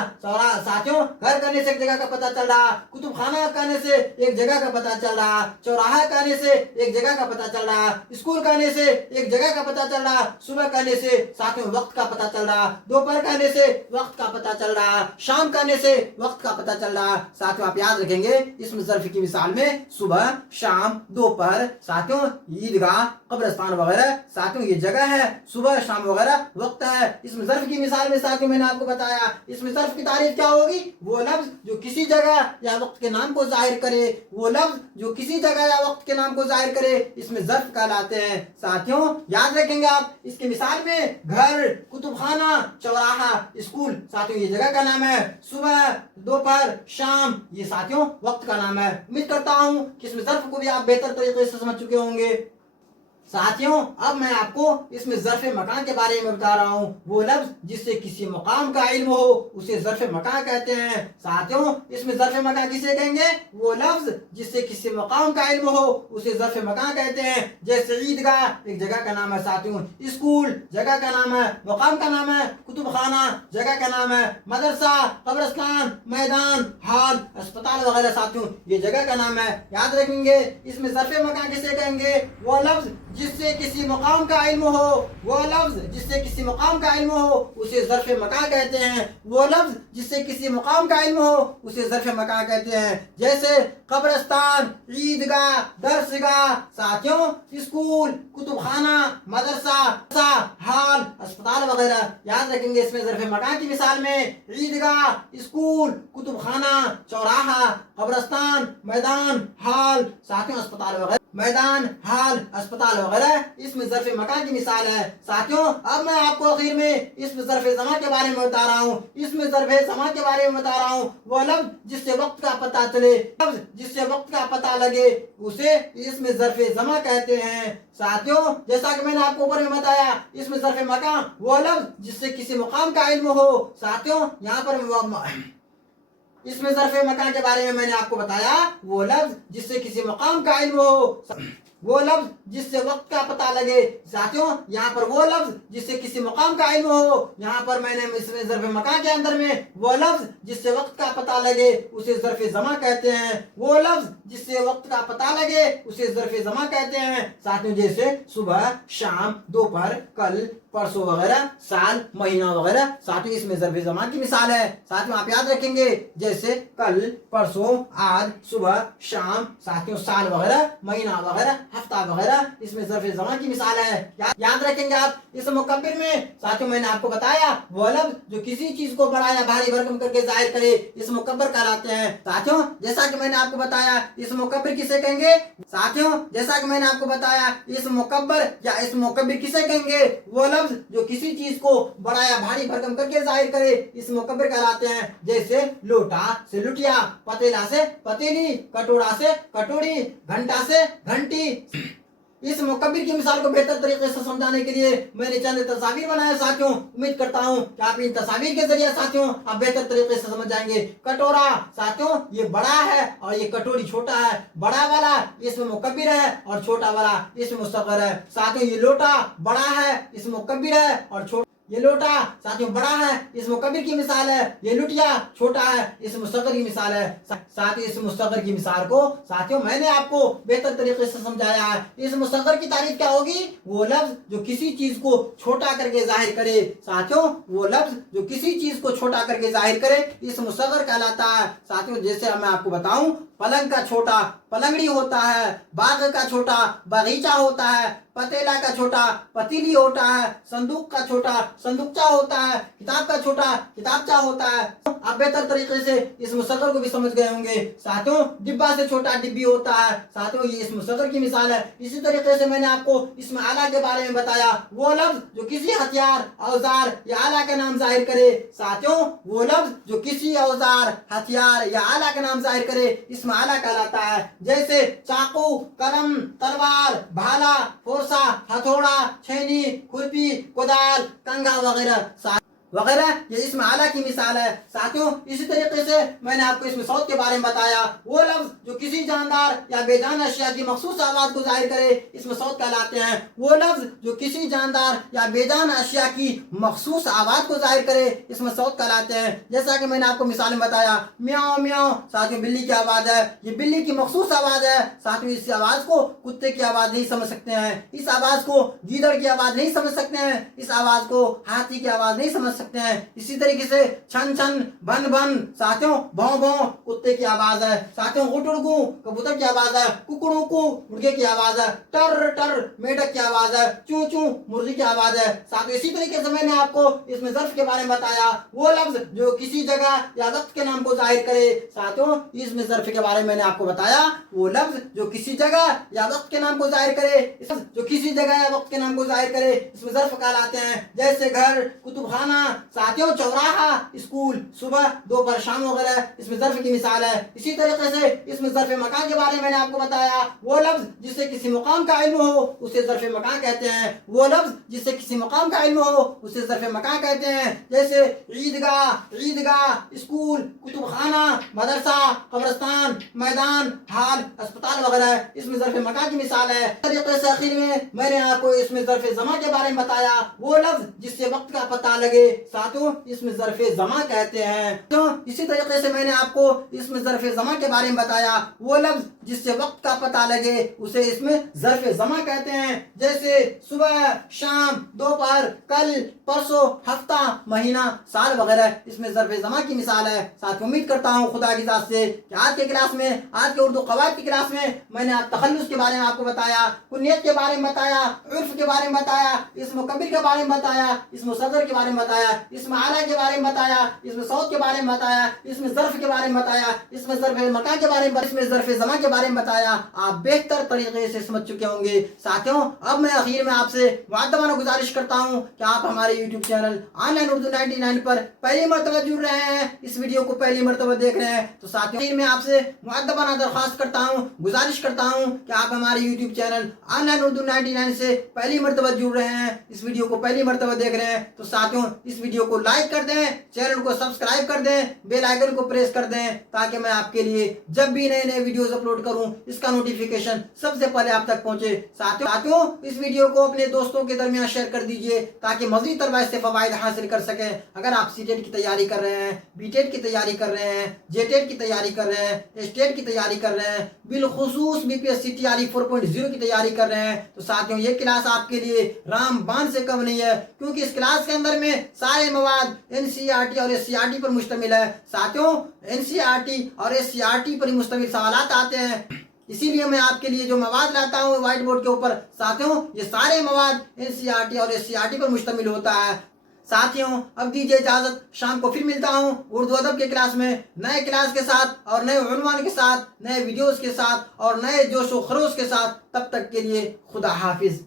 साथियों घर कहने से एक जगह का पता चल रहा, कुतुब खाना कहने से एक जगह का पता चल रहा, चौराहा कहने से एक जगह का पता चल रहा, स्कूल कहने से एक जगह का पता चल रहा, सुबह कहने से साथियों वक्त का पता चल रहा, दोपहर कहने से वक्त का पता चल रहा, शाम कहने से वक्त का पता चल रहा। साथियों आप याद रखेंगे इसमें ज़र्फ की मिसाल में सुबह, शाम, दोपहर, साथियों ईदगाह, قبرستان وغیرہ ساتھیوں یہ جگہ ہے، صبح شام وغیرہ وقت ہے۔ اس میں ظرف کی مثال میں ساتھیوں میں نے آپ کو بتایا، اس میں ظرف کی تعریف کیا ہوگی؟ وہ لفظ جو کسی جگہ یا وقت کے نام کو ظاہر کرے، وہ لفظ جو کسی جگہ یا وقت کے نام کو ظاہر کرے، اس میں ظرف کہلاتے ہیں۔ ساتھیوں یاد رکھیں گے آپ، اس کی مثال میں گھر، کتب خانہ، چوراہا، اسکول ساتھیوں یہ جگہ کا نام ہے، صبح، دوپہر، شام یہ ساتھیوں وقت کا نام ہے۔ امید کرتا ہوں کہ اس میں ظرف کو بھی آپ بہتر طریقے سے سمجھ چکے ہوں گے۔ ساتھیوں اب میں آپ کو اس میں ظرف مکان کے بارے میں بتا رہا ہوں۔ وہ لفظ جس سے کسی مقام کا علم ہو اسے ظرف مکان کہتے ہیں۔ ساتھیوں اس میں ظرف مکان کسے کہیں گے؟ وہ لفظ جس سے کسی مقام کا علم ہو اسے ظرف مکان کہتے ہیں۔ جیسے عیدگاہ ایک جگہ کا نام ہے ساتھیوں، اسکول جگہ کا نام ہے، مقام کا نام ہے، کتب خانہ جگہ کا نام ہے، مدرسہ، قبرستان، میدان، ہال، اسپتال وغیرہ ساتھیوں یہ جگہ کا نام ہے۔ یاد رکھیں گے اس میں ظرف مکان کسے کہیں گے؟ وہ لفظ جس سے کسی مقام کا علم ہو، وہ لفظ جس سے کسی مقام کا علم ہو اسے ظرف مکان کہتے ہیں۔ وہ لفظ جس سے کسی مقام کا علم ہو اسے ظرف مکان کہتے ہیں۔ جیسے قبرستان، عیدگاہ، درسگاہ ساتھیوں، اسکول، کتب خانہ، مدرسہ، ہال، اسپتال وغیرہ۔ یاد رکھیں گے اس میں ظرف مکان کی مثال میں عیدگاہ، اسکول، کتب خانہ، چوراہا، قبرستان، میدان، ہال ساتھیوں اسپتال وغیرہ، میدان، ہال، اسپتال وغیرہ اس میں ظرف مکان کی مثال ہے۔ ساتھیوں اب میں آپ کو آخر میں اس میں ظرف زمان کے بارے میں بتا رہا ہوں۔ اس میں ظرف زمان کے بارے میں بتا رہا ہوں، وہ لفظ جس سے وقت کا پتہ چلے، لفظ جس سے وقت کا پتہ لگے اسے اس میں ظرف زمان کہتے ہیں۔ ساتھیوں جیسا کہ میں نے آپ کو اوپر میں بتایا، اس میں ظرف مکان وہ لفظ جس سے کسی مقام کا علم ہو۔ ساتھیوں یہاں پر اس میں ظرف مکان کے بارے میں نے آپ کو بتایا، وہ لفظ جس سے کسی مقام کا علم ہو، وہ لفظ جس سے وقت کا پتہ لگے۔ ساتھیوں یہاں پر وہ لفظ جس سے کسی مقام کا علم ہو، یہاں پر میں نے اس میں ظرف مکان کے اندر میں وہ لفظ جس سے وقت کا پتہ لگے اسے ظرف زمان کہتے ہیں۔ وہ لفظ جس سے وقت کا پتہ لگے اسے ظرف زمان کہتے ہیں۔ ساتھیوں جیسے صبح، شام، دوپہر، کل، پرسوں وغیرہ، سال، مہینہ وغیرہ ساتھیوں اس میں ظرف زمان کی مثال ہے۔ ساتھیوں آپ یاد رکھیں گے جیسے کل، پرسوں، آج، صبح، شام ساتھیوں سال وغیرہ، مہینہ وغیرہ، ہفتہ وغیرہ اس میں ظرف زمان کی مثال ہے۔ یاد رکھیں گے آپ اس مکبر میں ساتھیوں میں نے آپ کو بتایا وہ لفظ جو کسی چیز کو بڑا یا بھاری بھرکم کر کے ظاہر کرے اس مکبر کہلاتے ہیں۔ ساتھیوں جیسا کہ میں نے آپ کو بتایا اس مکبر کسے کہیں گے؟ ساتھیوں جیسا کہ میں نے آپ کو بتایا اس مکبر یا اس مکبر کسے کہیں گے؟ وہ لفظ جو کسی چیز کو بڑا یا بھاری بھرکم کر کے ظاہر کرے اس مکبر کہلاتے ہیں۔ جیسے لوٹا سے لٹیا، پتیلا سے پتیلی، کٹورا سے کٹوری، گھنٹا سے گھنٹی۔ اس مکبر کی مثال کو بہتر طریقے سے سمجھانے کے لیے میں نے چند تصاویر بنائے ساتھیوں۔ امید کرتا ہوں کہ آپ ان تصاویر کے ذریعے ساتھیوں آپ بہتر طریقے سے سمجھ جائیں گے۔ کٹورا ساتھیوں یہ بڑا ہے اور یہ کٹوری چھوٹا ہے۔ بڑا والا اس میں مکبر ہے اور چھوٹا والا اس میں مصغر ہے۔ ساتھیوں یہ لوٹا بڑا ہے اس میں مکبر ہے اور چھوٹا، یہ لوٹا ساتھیوں بڑا ہے اس مکبر کی مثال ہے، یہ لٹیا چھوٹا ہے اس مصغر کی مثال ہے۔ ساتھیوں اس مصغر کی مثال کو ساتھیوں میں نے آپ کو بہتر طریقے سے سمجھایا ہے۔ اس مصغر کی تعریف کیا ہوگی؟ وہ لفظ جو کسی چیز کو چھوٹا کر کے ظاہر کرے۔ ساتھیوں وہ لفظ جو کسی چیز کو چھوٹا کر کے ظاہر کرے اس مصغر کہلاتا ہے۔ ساتھیوں جیسے میں آپ کو بتاؤں پلنگ کا چھوٹا پلنگڑی ہوتا ہے، باغ کا چھوٹا باغیچہ ہوتا ہے، پتیلا کا چھوٹا پتیلی ہوتا ہے، صندوق کا چھوٹا صندوقچہ ہوتا ہے، کتاب کا چھوٹا کتابچہ ہوتا ہے۔ آپ بہتر طریقے سے اس مصغر کو بھی سمجھ گئے ہوں گے۔ ساتھیوں ڈبا سے چھوٹا ڈبی ہوتا ہے۔ ساتھیوں یہ اس مصغر کی مثال ہے۔ اسی طریقے سے میں نے آپ کو اس میں آلہ کے بارے میں بتایا، وہ لفظ جو کسی ہتھیار، اوزار یا آلہ کا نام ظاہر کرے۔ ساتھیوں وہ لفظ جو کسی اوزار، ہتھیار یا آلہ کا نام ظاہر کرے اس میں آلہ کہلاتا ہے۔ جیسے چاقو، قلم، تلوار، بھالا، فرسا، ہتھوڑا، چھینی، کھرپی، کدال، کنگھا وغیرہ وغیرہ یہ اس میں آلہ کی مثال ہے۔ ساتھیوں اسی طریقے سے میں نے آپ کو اس میں صوت کے بارے میں بتایا، وہ لفظ جو کسی جاندار یا بے جان اشیاء کی مخصوص آواز کو ظاہر کرے اس میں صوت کہلاتے ہیں۔ وہ لفظ جو کسی جاندار یا بے جان اشیاء کی مخصوص آواز کو ظاہر کرے اس میں صوت کہلاتے ہیں۔ جیسا کہ میں نے آپ کو مثال میں بتایا میاؤ میاؤ ساتھیوں بلی کی آواز ہے، یہ بلی کی مخصوص آواز ہے۔ ساتھیوں اس آواز کو کتے کی آواز نہیں سمجھ سکتے ہیں، اس آواز کو گیدڑ کی آواز نہیں سمجھ سکتے ہیں، اس آواز کو ہاتھی کی آواز نہیں سمجھ सकते हैं। इसी तरीके से छन छन, बन बन साथियों, भौं भौं कुत्ते की आवाज है। साथियों उठ उड़ गूं कबूतर की आवाज है। कुकड़ू कू मुर्गे की आवाज है। टर टर मेढक की आवाज है। चू चू मुर्गी की आवाज है। साथियों इसी तरीके से मैंने आपको इसमें ज़र्फ के बारे में बताया, वो लफ्ज जो किसी जगह या वक्त के नाम को जाहिर करे। साथियों इसमें ज़र्फ के बारे में मैंने आपको बताया, वो लफ्ज जो किसी जगह या वक्त के नाम को जाहिर करे, जो किसी जगह या वक्त के नाम को जाहिर करे, इसमें ज़र्फ कहलाते हैं। जैसे घर, कुतुबखाना, साथियों चौराहा, स्कूल, सुबह दोपहर शाम वगैरह, इसमें ज़र्फ की मिसाल है। इसी तरीके से इसमें ज़र्फ मकान के बारे में मैंने आपको बताया, वो लफ्ज जिससे किसी मुकाम का इल्म हो उसे ज़र्फ मकान कहते हैं। वो लफ्ज जिससे किसी मुकाम का इल्म हो उसे ज़र्फ मकान कहते हैं। जैसे ईदगाह, स्कूल, कुतुबखाना, मदरसा, कब्रिस्तान, मैदान, हाल, अस्पताल वगैरह, इसमें ज़र्फ मकान की मिसाल है। तरीके से आखिर में मैंने आपको इसमें ज़र्फ ज़मा के बारे में बताया, वो लफ्ज जिससे वक्त का पता लगे, साथियों इसमें ज़र्फ ज़मा कहते हैं। तो इसी तरीके से मैंने आपको इसमें ज़र्फ ज़मा के बारे में बताया, वो लफ्ज जिससे वक्त का पता लगे उसे इसमें ज़र्फ ज़मा कहते हैं। जैसे सुबह, शाम, दोपहर, कल, परसों, हफ्ता, महीना, साल वगैरह, इसमें ज़र्फ ज़मा की मिसाल है। साथ उम्मीद करता हूँ खुदा की ज़ात से कि आज के क्लास में, आज के उर्दू क़वायद की क्लास में मैंने आप तखल्लुस के बारे में आपको बताया, कुन्नियत के बारे में बताया, उर्फ के बारे में बताया, इस्म कबीर के बारे में बताया, इस्म सदर के बारे में बताया, इस्म आला के बारे में बताया, इस्म सौद के बारे में बताया, इसमें ज़र्फ के बारे में बताया, इसमें ज़र्फ मकान के बारे में, इसमें ज़र्फ ज़मा के बारे में बताया। आप बेहतर तरीके से समझ चुके होंगे। साथियों अब मैं आखिर में आपसे मुअद्दबाना गुजारिश करता हूँ कि आप हमारे YouTube चैनल ऑनलाइन उर्दू 99 पर पहली मर्तबा जुड़ रहे हैं, इस वीडियो को पहली मर्तबा देख रहे हैं, तो साथियों मैं आपसे मुअद्दबाना दरख्वास्त करता हूँ, गुजारिश करता हूँ कि आप हमारे YouTube चैनल ऑनलाइन उर्दू 99 से पहली मर्तबा जुड़ रहे हैं, इस वीडियो को पहली मर्तबा देख रहे हैं, तो साथियों इस वीडियो को लाइक कर दें, चैनल को सब्सक्राइब कर दें, बेल आइकन को प्रेस कर दें, ताकि मैं आपके लिए जब भी नए नए वीडियोस अपलोड करूं इसका नोटिफिकेशन सबसे पहले आप तक पहुंचे। साथियों इस वीडियो को अपने दोस्तों के दरमियान शेयर कर दीजिए ताकि मज़ीद तरह से फ़वाइद हासिल कर सकें। अगर आप सीटेट की तैयारी कर रहे हैं, बीटेट की तैयारी कर रहे हैं, जेटेट की तैयारी कर रहे हैं, स्टेट की तैयारी कर रहे हैं, बिलखुसूस BPSC TRE 4.0 की तैयारी कर रहे हैं, तो साथियों ये क्लास आपके लिए रामबान से कम नहीं है, क्योंकि इस क्लास के अंदर में सारे मवाद NCERT और SCERT पर मुश्तमिल है। साथियों NCERT और SCERT पर मुश्तमिल सवालात आते हैं, इसीलिए मैं आपके लिए जो मवाद लाता हूँ व्हाइट बोर्ड के ऊपर, साथियों ये सारे मवाद NCERT और SCERT पर मुश्तमिल होता है। साथियों अब दीजिए इजाज़त, शाम को फिर मिलता हूँ उर्दू अदब के क्लास में, नए क्लास के साथ और नए उन्वान के साथ, नए वीडियोस के साथ और नए जोश व खरोश के साथ। तब तक के लिए खुदा हाफिज।